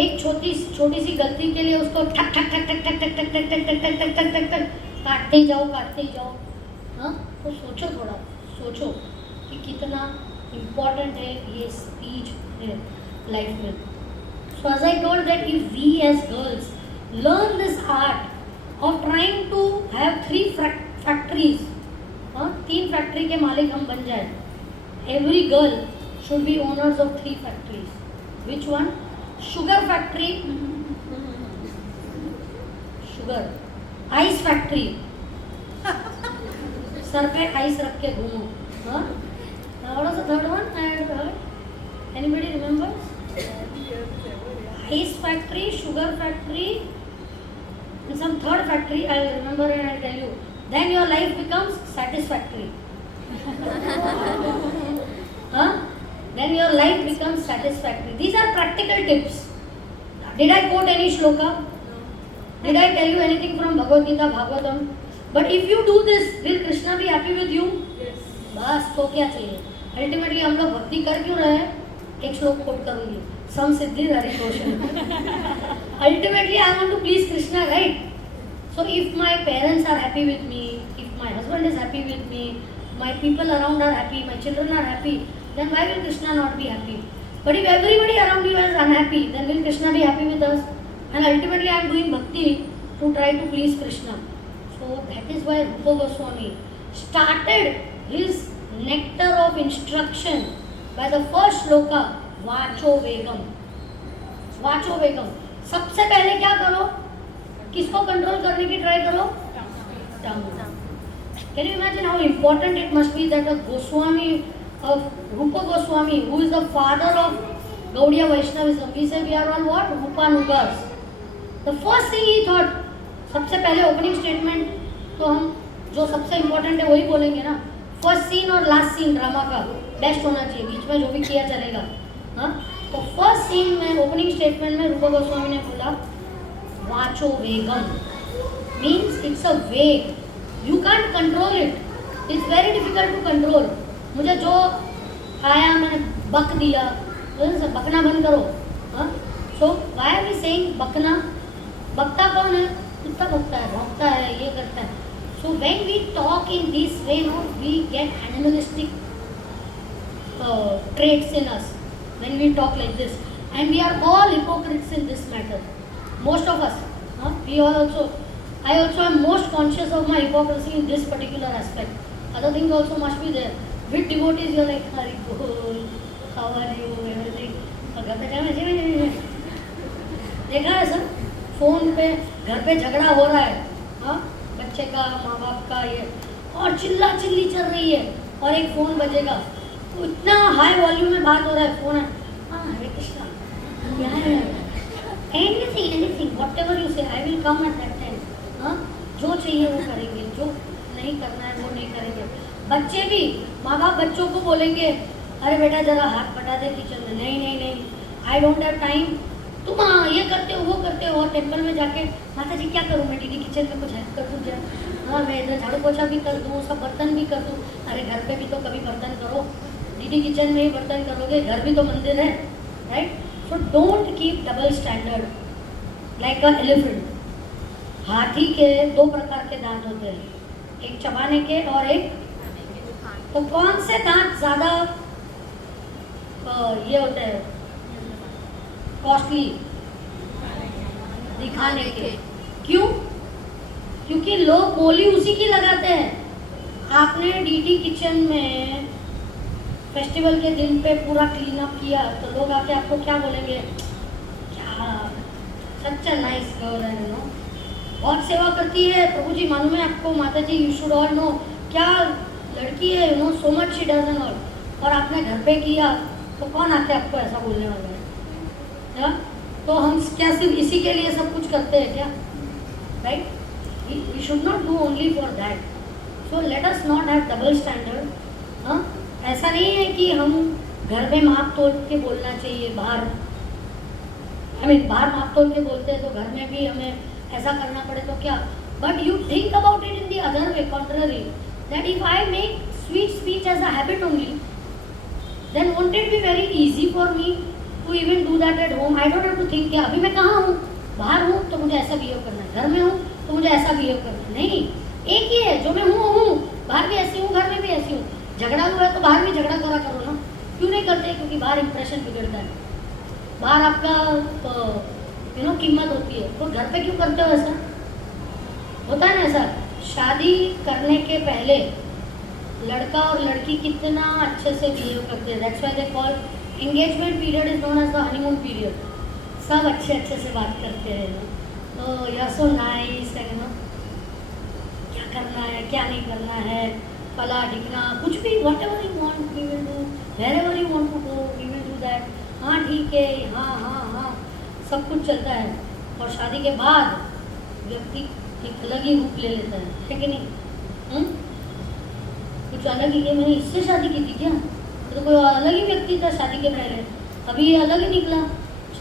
एक छोटी सी गलती के लिए उसको ठक ठक ठक ठक ठक ठक ठक ठक ठक ठक ठक ठक ठक ठक काटते ही जाओ। हाँ तो सोचो, थोड़ा सोचो कि कितना इम्पोर्टेंट है ये स्पीच है लाइफ में। So as I told that if we as girls learn this art of trying to have 3 factories, हाँ 3 फैक्ट्री के मालिक हम बन जाए। Every girl should be owners of 3 factories. Which one? Sugar factory, sugar, ice factory, सर पे ice रख के घूमो, हाँ। What was the third one? I had heard. Anybody remembers? Ice factory, sugar factory, and some third factory. I will remember and I'll tell you. Then your life becomes satisfactory. Huh? Then your life becomes satisfactory. These are practical tips. Did I quote any shloka? Did I tell you anything from Bhagavad Gita, Bhagavatam? But if you do this, will Krishna be happy with you? Yes. बस तो क्या चाहिए? Ultimately हम लोग भक्ति कर क्यों रहे हैं? एक श्लोक कोट करूंगी, सम सिद्धि हरि रोशन। Ultimately I want to please Krishna, right? So if my parents are happy with me, if my husband is happy with me, my people around are happy, my children are happy, then why will Krishna not be happy? But if everybody around you is unhappy, then will Krishna be happy with us? And ultimately I am doing bhakti to try to please Krishna. So that is why Rupa Goswami started his nectar of instruction by the first shloka, Vacho Vegam. Vacho Vegam. सबसे पहले क्या करो? किसको control करने की try करो? टंग. Can you imagine how important it must be that a Goswami of Rupa Goswami, who is the father of Gaudiya Vaishnavism, we say we are all what? Rupanugas. The first thing he thought, सबसे पहले opening statement तो हम जो सबसे important है वही बोलेंगे ना। फर्स्ट सीन और लास्ट सीन ड्रामा का बेस्ट होना चाहिए, बीच में जो भी किया चलेगा, हाँ। तो फर्स्ट सीन में ओपनिंग स्टेटमेंट में रूपा गोस्वामी ने बोला वाचो वेगम, means it's a vague, you can't control it, it's very difficult to control. मुझे जो आया मैंने बक दिया, बकना बंद करो, हाँ। So why are we saying बकना? बकता कौन है? कितना बकता है, भौंकता है, ये करता है। So when we talk in this way, no, we get animalistic traits in us when we talk like this, and we are all hypocrites in this matter, most of us, we all also, I also am most conscious of my hypocrisy in this particular aspect. Other things also must be there. With devotees you are like Hari Bol, how are you, everything, घर पे जाना, देखा है sir, phone पे घर पे झगड़ा हो रहा है, हाँ, बच्चे का, माँ बाप का, ये, और चिल्ला चिल्ली चल रही है, और एक फ़ोन बजेगा, इतना हाई वॉल्यूम में बात हो रहा है, फ़ोन है, हाँ हरे कृष्णा, क्या है, एनीथिंग व्हाटएवर यू से, I will come at that time, हाँ, जो चाहिए वो करेंगे, जो नहीं करना है वो नहीं करेंगे। बच्चे भी, माँ बाप बच्चों को बोलेंगे, अरे बेटा जरा हाथ बटा दे किचन में, नहीं, आई डोंट हैव टाइम, तुम हाँ ये करते हो वो करते हो, और टेम्पल में जाके माता जी क्या करूँ मैं, दीदी किचन में कुछ हेल्प कर दूँ क्या, हाँ मैं इधर झाड़ू पोछा भी कर दूँ, सब बर्तन भी कर दूँ, अरे घर पे भी तो कभी बर्तन करो, दीदी किचन में ही बर्तन करोगे, घर भी तो मंदिर है, right? So don't keep double standard like a elephant. हाथी के 2 प्रकार के दांत होते हैं, एक चबाने के और एक, तो कौन से दांत ज़्यादा ये होते हैं कॉस्टली दिखाने के? क्यों? क्योंकि लोग बोली उसी की लगाते हैं। आपने डीटी किचन में फेस्टिवल के दिन पे पूरा क्लीन अप किया तो लोग आके आपको क्या बोलेंगे, क्या सच अ नाइस गर्ल है, यू नो, बहुत सेवा करती है, प्रभु जी मालूम है आपको, माता जी यू शुड ऑल नो, क्या लड़की है, you know, so much she does and all, और आपने घर पे किया तो कौन आके आपको ऐसा बोलने वाला है? तो हम क्या सिर्फ इसी के लिए सब कुछ करते हैं क्या? right? We should not do only for that. So let us not have double standard. हाँ, ऐसा नहीं है कि हम घर में माप तोल के बोलना चाहिए, बाहर बाहर माप तोल के बोलते हैं तो घर में भी हमें ऐसा करना पड़े तो क्या? But you think about it in the other way, contrary, that if I make sweet speech as a habit only, then won't it be very easy for me to even do that at home? I don't have to think कि अभी मैं कहाँ हूँ, बाहर हूँ तो मुझे ऐसा बिहेव करना है, घर में हूँ तो मुझे ऐसा बिहेव करना है। नहीं, एक ही है, जो मैं हूँ बाहर भी ऐसी हूँ, घर में भी ऐसी हूँ। झगड़ा हुआ है तो बाहर भी झगड़ा करा करो ना, क्यों नहीं करते? क्योंकि बाहर इंप्रेशन बिगड़ता है, बाहर आपका कीमत होती है, तो घर पे क्यों करते हो ऐसा? होता है ना ऐसा। शादी करने के पहले लड़का और लड़की कितना अच्छे से बिहेव करते हैं, that's why they call engagement period is known as the honeymoon period. सब अच्छे अच्छे से बात करते हैं, तो यू आर सो नाइस, है ना, क्या करना है क्या नहीं करना है, फला ढिकना, कुछ भी, whatever you want we will do, wherever you want to go we will do that. हाँ ठीक है, हाँ हाँ हाँ, सब कुछ चलता है। और शादी के बाद व्यक्ति एक अलग ही रूप ले लेता है कि नहीं? कुछ अलग ही, मैंने इससे शादी की थी क्या? तो कोई अलग ही व्यक्ति था शादी के पहले, अभी ये अलग ही निकला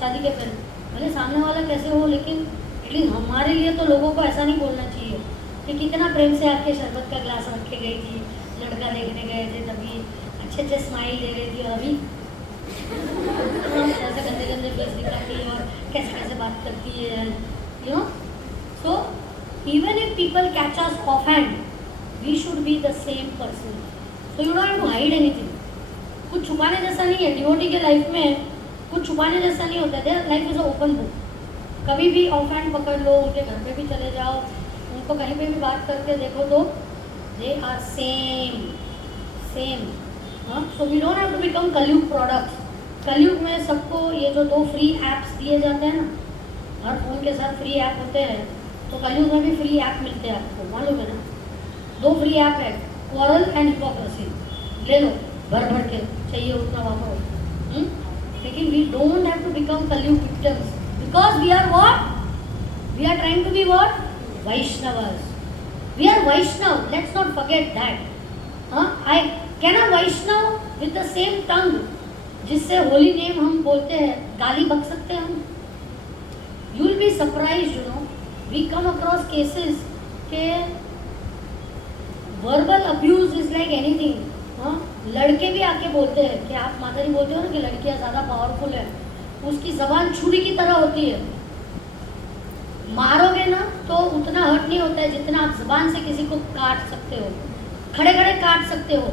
शादी के पहले। भले सामने वाला कैसे हो, लेकिन एटलीस्ट हमारे लिए तो लोगों को ऐसा नहीं बोलना चाहिए कि कितना प्रेम से आपके शरबत का ग्लास रख के गई थी, लड़का देखने गए थे, तभी अच्छे अच्छे स्माइल दे रही थी, और अभी ऐसे गंदे गंदे फेस दिखाती है और कैसे कैसे बात करती है, you know. So even if people catch us offhand, we should be the same person. So you don't have to hide anything. कुछ छुपाने जैसा नहीं है डिवोटी के लाइफ में, कुछ छुपाने जैसा नहीं होता है। Their life is a open book. कभी भी ऑफहैंड पकड़ लो, उनके घर पे भी चले जाओ, उनको कहीं पे भी बात करके देखो तो दे आर सेम। हाँ, so we don't have to become Kalyug products. Kalyug में सबको ये जो 2 फ्री ऐप्स दिए जाते हैं ना, हर फोन के साथ फ्री ऐप होते हैं, तो कलयुग में भी फ्री ऐप मिलते हैं आपको, मालूम है ना? 2 फ्री ऐप है, क्वारल एंड हिपोक्रेसी। ले लो, भर भर के, चाहिए उतना वापरो। लेकिन we don't have to become Kalyug victims, because we are what? We are trying to be what? Vaishnavas. We are Vaishnav, let's not forget that. I can a Vaishnav with the same tongue जिससे होली नेम हम बोलते हैं, गाली बक सकते हैं हम? You will be surprised, you know, we come across cases के verbal abuse is like anything। हाँ, लड़के भी आके बोलते हैं कि आप माता जी बोलते हो ना कि लड़कियां ज़्यादा पावरफुल है, उसकी जबान छुरी की तरह होती है, मारोगे ना तो उतना हर्ट नहीं होता है जितना आप जबान से किसी को काट सकते हो, खड़े खड़े काट सकते हो।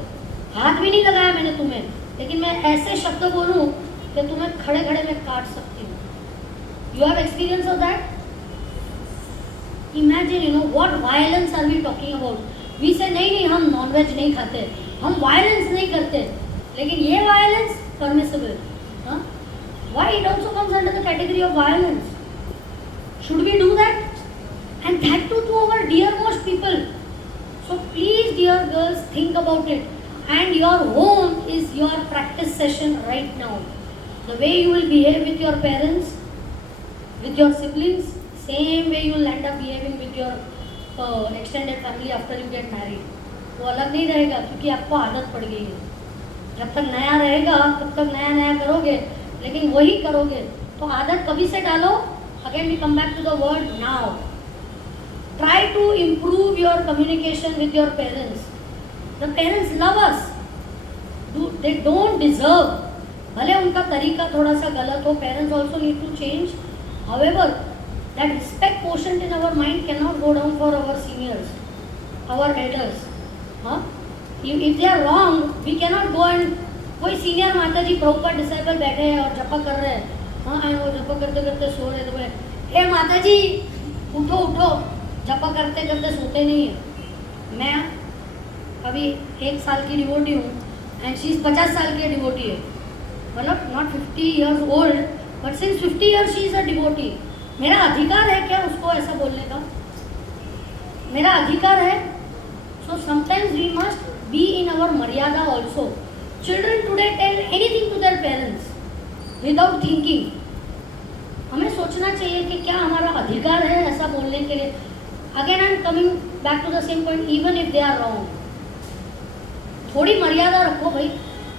हाथ भी नहीं लगाया मैंने तुम्हें, लेकिन मैं ऐसे शब्द बोलूँ कि तुम्हें खड़े खड़े में काट सकती हूँ। You have experience of that? Imagine, you know, what violence are we talking about? We say नहीं हम नॉनवेज नहीं खाते, हम वायलेंस नहीं करते, लेकिन ये वायलेंस परमिसिबल। हाँ, why it also comes under the category of violence? Should we do that? And that too to our dearmost people. So please, dear girls, think about it. And your home is your practice session right now. The way you will behave with your parents, with your siblings, same way you will end up behaving with your extended family after you get married. वो अलग नहीं रहेगा, क्योंकि आपको आदत पड़ गई है। जब तक नया रहेगा तब तक नया नया करोगे, लेकिन वही करोगे तो आदत कभी से डालो? Again we come back to the word now. Try to improve your communication with your parents. The parents love us. They don't deserve. भले उनका तरीका थोड़ा सा गलत हो, parents also need to change. However, that respect quotient in our mind cannot go down for our seniors, our elders. Huh? If they are wrong, we cannot go and कोई senior माता जी proper disciple बैठे हैं और जपा कर रहे हैं, हाँ, और वो जपा करते करते सो रहे, तो बोले हे माता जी उठो उठो, जपा करते करते सोते नहीं है। मैं अभी 1 साल की डिवोटी हूँ एंड शी 50 साल की डिवोटी है, मतलब not 50 years old, but since 50 years she is a devotee. मेरा अधिकार है क्या उसको ऐसा बोलने का? मेरा अधिकार है। So sometimes we must be in our मर्यादा also. Children today tell anything to their parents without thinking. हमें सोचना चाहिए कि क्या हमारा अधिकार है ऐसा बोलने के लिए। Again, I'm coming back to the same point, even if they are wrong. थोड़ी मर्यादा रखो भाई.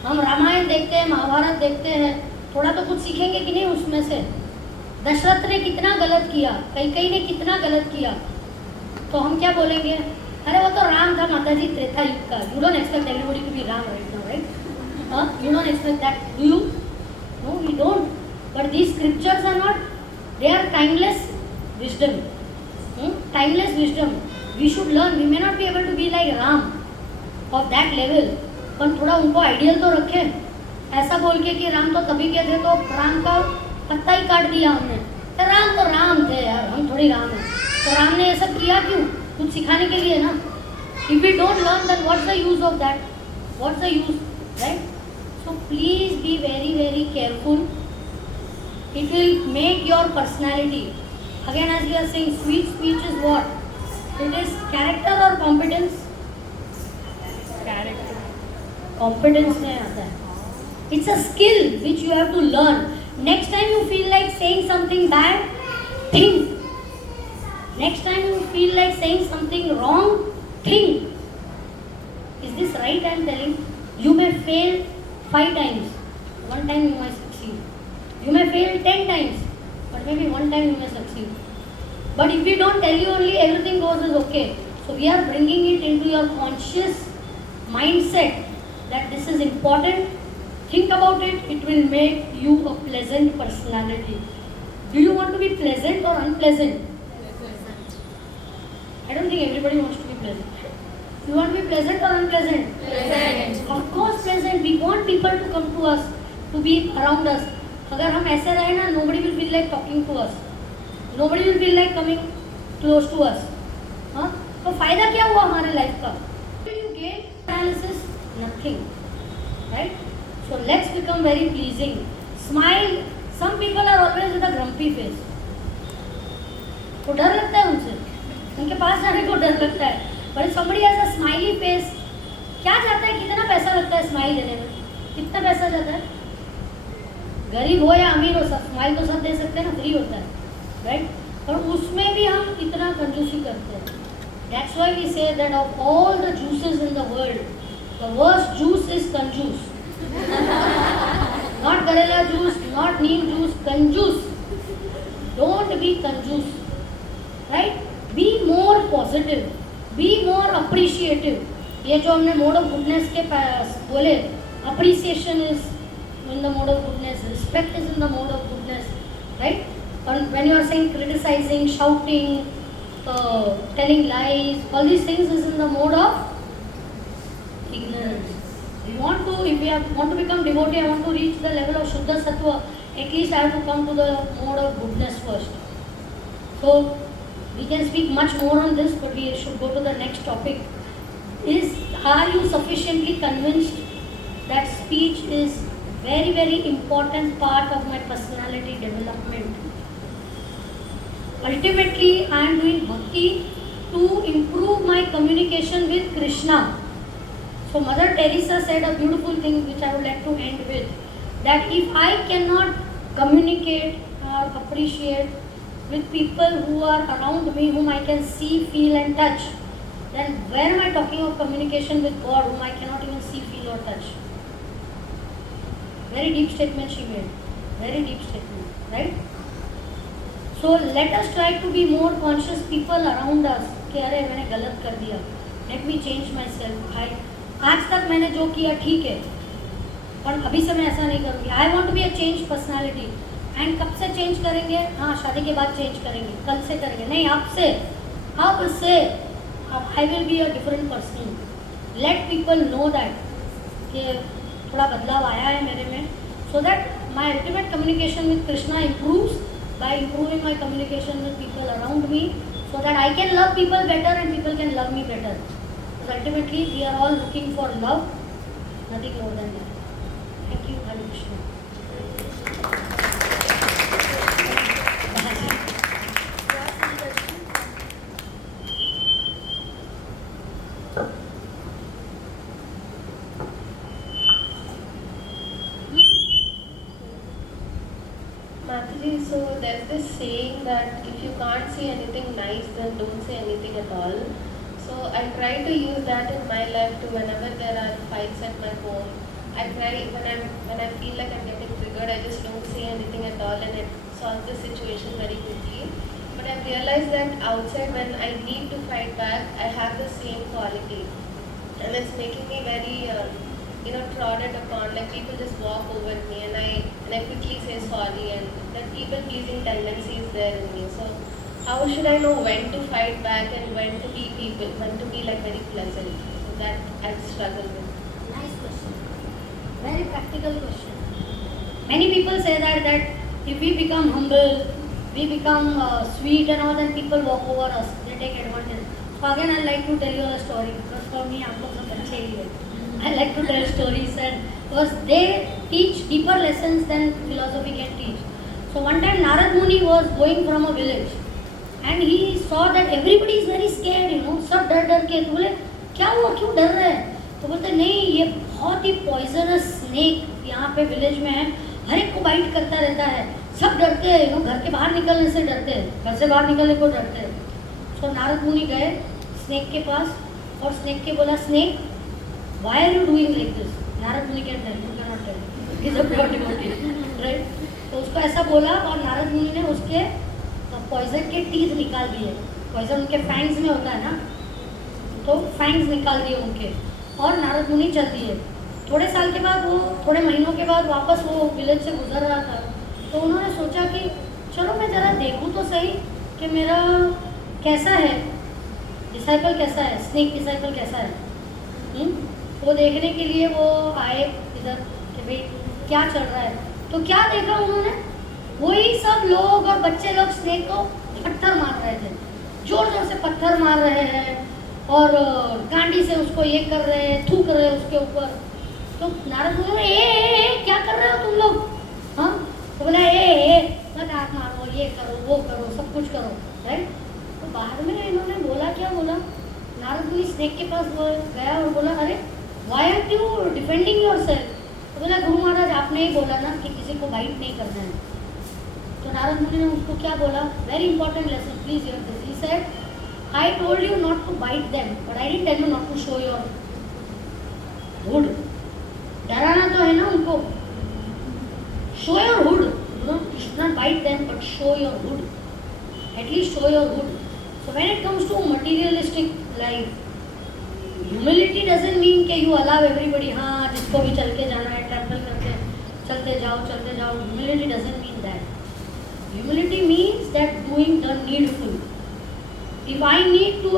हम रामायण देखते हैं, महाभारत देखते हैं, थोड़ा तो कुछ सीखेंगे कि नहीं उसमें से. दशरथ ने कितना गलत किया, कैकेयी ने कितना गलत किया, तो हम क्या बोलेंगे? अरे वो तो राम था माता जी, त्रेता युग का. You don't expect everybody to be Ram right now, right? You don't expect that, do you? No, we don't. But these scriptures are not, they are timeless wisdom. Timeless wisdom. We should learn. We may not be able to be like Ram of that level, पर थोड़ा उनको ideal तो रखें. ऐसा बोल के कि राम तो तभी के थे तो राम का पत्ता ही काट दिया हमने. तो राम थे यार, हम थोड़ी राम हैं. तो राम ने ये सब किया क्यों? कुछ सिखाने के लिए ना. If we don't learn, then what's the use of that? What's the use, right? So please be very, very careful. It will make your personality. Again, as we are saying, sweet speech is what? It is character or competence? Character. Competence में आता है. It's a skill which you have to learn. Next time you feel like saying something bad, think. Next time you feel like saying something wrong, think. Is this right I am telling? You may fail 5 times. One time you might succeed. You may fail 10 times, but maybe one time you may succeed. But if we don't tell you only everything goes is okay. So we are bringing it into your conscious mindset that this is important. Think about it. It will make you a pleasant personality. Do you want to be pleasant or unpleasant? I don't think everybody wants to be pleasant. You want to be pleasant or unpleasant? Pleasant. Of course pleasant. We want people to come to us, to be around us. अगर हम ऐसे रहे ना, nobody will feel like talking to us. Nobody will feel like coming close to us. हाँ? तो फायदा क्या हुआ हमारे लाइफ का? Did you gain analysis? Nothing. Right? So let's become very pleasing. Smile. Some people are always with a grumpy face. तो डर लगता है उनसे. उनके पास जाने को डर लगता है. But if somebody has a smiley face, क्या जाता है? कितना पैसा लगता है स्माइल देने में? कितना पैसा जाता है? गरीब हो या अमीर हो, सब स्माइल तो सब दे सकते हैं ना, फ्री होता है, राइट? पर उसमें भी हम इतना कंजूसी करते हैं. That's why we say that of all the juices in the world, the worst juice is conjuice. Not Garela juice, not neem juice, conjuice. Don't be conjuice, right? Be more positive, be more appreciative. ये जो हमने mode of goodness के पास बोले, appreciation is in the mode of goodness, respect is in the mode of goodness, right? And when you are saying criticizing, shouting, telling lies, all these things is in the mode of ignorance. We want to, if we want to become devotee, I want to reach the level of Shuddha Sattva, at least I have to come to the mode of goodness first. So we can speak much more on this, but we should go to the next topic. Are you sufficiently convinced that speech is very, very important part of my personality development? Ultimately, I am doing bhakti to improve my communication with Krishna. So Mother Teresa said a beautiful thing which I would like to end with, that if I cannot communicate or appreciate with people who are around me, whom I can see, feel and touch, then where am I talking of communication with God, whom I cannot even see, feel or touch? Very deep statement she made. Very deep statement, right? So let us try to be more conscious people around us. कि अरे मैंने गलत कर दिया. Let me change myself. आज तक मैंने जो किया ठीक है, पर अभी से मैं ऐसा नहीं करूँगी. I want to be a changed personality. And कब से change करेंगे? हाँ, शादी के बाद change करेंगे. कल से करेंगे? नहीं, अब से I will be a different person. Let people know that कि थोड़ा बदलाव आया है मेरे में, so that my ultimate communication with Krishna improves by improving my communication with people around me, so that I can love people better and people can love me better. Because ultimately we are all looking for love, nothing more than that. Thank you, Hare Krishna. Mataji, so there's this saying that if you can't say anything nice, then don't say anything at all. So I try to use that in my life too. Whenever there are fights at my home, I try when I feel like I'm getting triggered, I just don't say anything at all, and it solves the situation very quickly. But I've realized that outside, when I need to fight back, I have the same quality, and it's making me very trodden upon. Like people just walk over me, and I quickly say sorry, and that people pleasing tendency is there in me. So how should I know when to fight back and when to be like very pleasant? So that I struggle with. Nice question. Very practical question. Many people say that if we become humble, we become sweet and all, then people walk over us. They take advantage. So again, I like to tell you a story because for me, आप लोग सब अच्छे ही हैं. I like to tell stories and because they teach deeper lessons than philosophy can teach. So one time Narad Muni was going from a village and he saw that everybody is very scared, सब डर के. तो बोले क्या हुआ, क्यों डर रहे हैं? तो बोलते नहीं, ये बहुत ही पॉइजनस स्नेक यहाँ पे विलेज में है, हर एक को बाइट करता रहता है, सब डरते हैं, घर के बाहर निकलने से डरते हैं, घर से बाहर निकलने को डरते हैं. तो नारद मुनि गए स्नेक के पास और स्नेक के बोला, snake why are you doing like this? Narad मुनि can tell, you cannot tell. He is a pure devotee, right? तो उसको ऐसा बोला और नारद मुनि ने उसके पॉइजन के टीथ निकाल दिए. पॉइजन उनके फैंग्स में होता है ना, तो फैंग्स निकाल दिए उनके और नारद मुनि चल दिए. थोड़े साल के बाद थोड़े महीनों के बाद वापस वो विलेज से गुजर रहा था. तो उन्होंने सोचा कि चलो मैं ज़रा देखूँ तो सही कि मेरा कैसा है डिसाइपल, कैसा है स्नेक डिसाइपल, कैसा है. वो देखने के लिए वो आए इधर कि भाई क्या चल रहा है. तो क्या देखा उन्होंने, वही सब लोग और बच्चे लोग स्नेक को पत्थर मार रहे थे, जोर जोर से पत्थर मार रहे हैं और कांडी से उसको ये कर रहे हैं, थूक रहे हैं उसके ऊपर. तो नारद मुनि ने ए क्या कर रहे हो तुम लोग, हाँ. तो बोला ए मत हाथ मारो, ये करो वो करो, सब कुछ करो, राइट. तो बाहर में इन्होंने बोला, क्या बोला, नारद मुनि स्नेक के पास गया और बोला, अरे why are you defending yourself. तो बोला, गुरु महाराज आपने ही बोला ना कि किसी को बाइट नहीं करना है. तो नारद मुनि ने उसको क्या बोला, very important lesson, please hear this. He said, I told you not to bite them but I didn't tell you not to show your hood. डराना तो है ना उनको, show your hood. You should not bite them, but show your hood. At least show your hood. So when it comes to materialistic life, humility doesn't mean कि you allow everybody, हाँ जिसको भी चल के जाना है ट्रैवल करके चलते जाओ. Humility doesn't mean that. Humility means that doing the needful. If I need to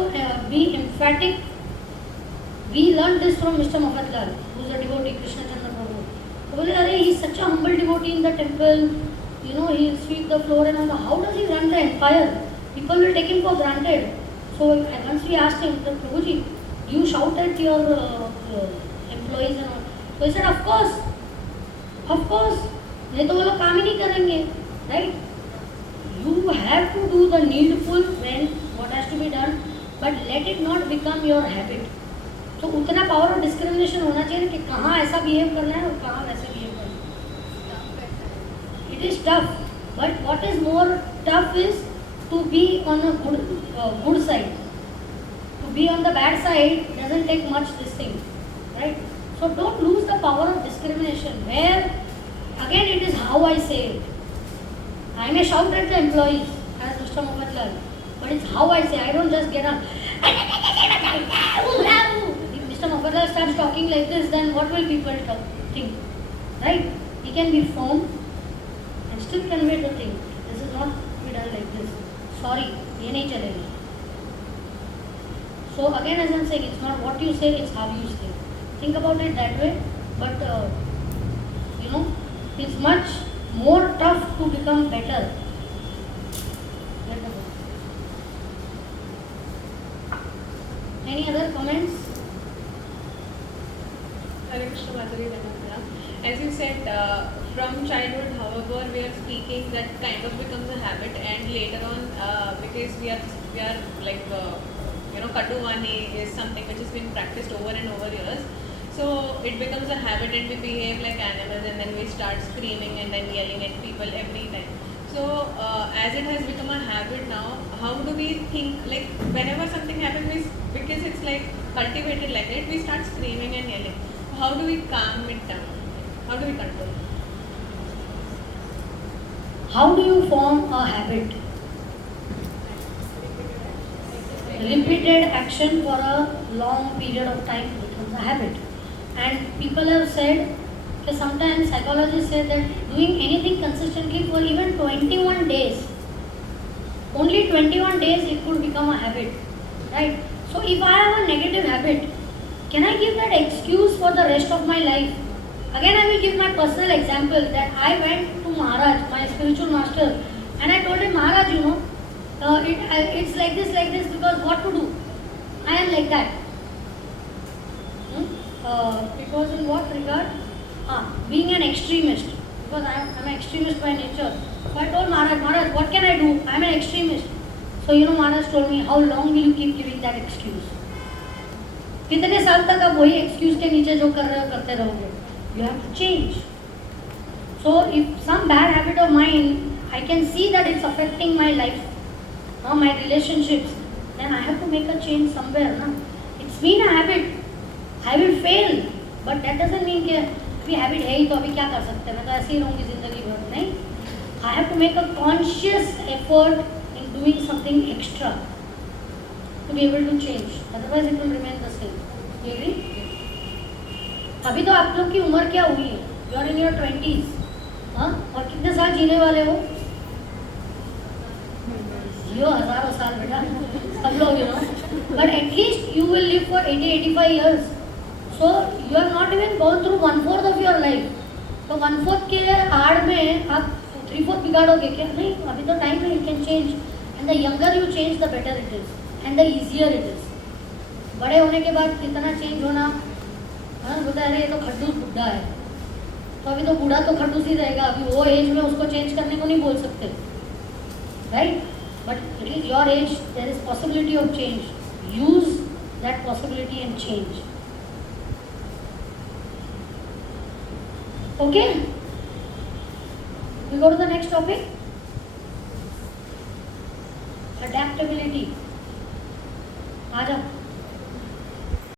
be emphatic, we learned this from Mr. Mafatlal, who is a devotee, Krishna Chandra Prabhu. तो बोले, अरे he is such a humble devotee in the temple. He will sweep the floor and all. How does he run the empire? People will take him for granted. So once we asked him, Prabhuji, do you shout at your employees and all? So he said, of course. नहीं तो वो लोग काम ही नहीं करेंगे, right? You have to do the needful when what has to be done, but let it not become your habit. तो उतना power of discrimination होना चाहिए कि कहाँ ऐसा बिहेव करना है और कहाँ वैसे बिहेव करना है. It is tough, but what is more tough is to be on a good side. To be on the bad side doesn't take much this thing, right? So don't lose the power of discrimination. Where again it is how I say it. I may shout at the employees as Mr. Mohammadlal, but it's how I say. I don't just get on. If Mr. Mohammadlal starts talking like this, then what will people think, right? He can be firm and still convey the thing. This is not to be done like this. Sorry, ये नहीं चलेगा. So again, as I'm saying, it's not what you say, it's how you say. Think about it that way. But it's much more tough to become better. Any other comments? Hare Krishna Madhuri Dhanapala. As you said, from childhood, however, we are speaking, that kind of becomes a habit, and later on, because we are like, Kaduvani is something which has been practiced over and over years. So it becomes a habit and we behave like animals and then we start screaming and then yelling at people every time. So as it has become a habit now, how do we think, like whenever something happens, because it's like cultivated like that, we start screaming and yelling. How do we calm it down? How do we control it? How do you form a habit? Repeated action for a long period of time becomes a habit. And people have said that sometimes psychologists say that doing anything consistently for even 21 days, only 21 days it could become a habit, right? So if I have a negative habit, can I give that excuse for the rest of my life? Again, I will give my personal example that I went to Maharaj, my spiritual master, and I told him, Maharaj, you know, it's like this, because what to do? I am like that. Because in what regard? Being an extremist. Because I am an extremist by nature. So I told Maharaj, what can I do? I am an extremist. So you know, Maharaj told me, how long will you keep giving that excuse? कितने साल तक आप वही excuse के नीचे जो कर रहे हो करते रहोगे? You have to change. So if some bad habit of mine, I can see that it's affecting my life, my relationships, then I have to make a change somewhere. Na? It's been a habit. I will fail, but that doesn't mean कि अभी habit है ही तो अभी क्या कर सकते हैं? मैं तो ऐसे ही रहूँगी जिंदगी भर, नहीं? I have to make a conscious effort in doing something extra to be able to change. Otherwise, it will remain the same. You agree? अभी तो आप लोग की उम्र क्या हुई है? You are in your 20s. हाँ? और कितने साल जीने वाले हो? जियो हजारों साल बेटा. सब लोग, you know. But at least you will live for 80-85 years. So you have not even gone through 1/4 of your life. तो 1/4 के आड़ में आप 3/4 बिगाड़ोगे क्या? नहीं, अभी तो टाइम है. You can change. And the younger you change, the better it is, and the easier it is. बड़े होने के बाद कितना चेंज होना, हाँ बोलता है अरे ये तो खड्डूस बुढ़ा है, तो अभी तो बूढ़ा तो खड्डूस ही रहेगा. अभी वो एज में उसको चेंज करने को नहीं बोल सकते, right? But it is your age, there is possibility of change. Use that possibility and change. Okay, we go to the next topic. Adaptability. आ जाओ.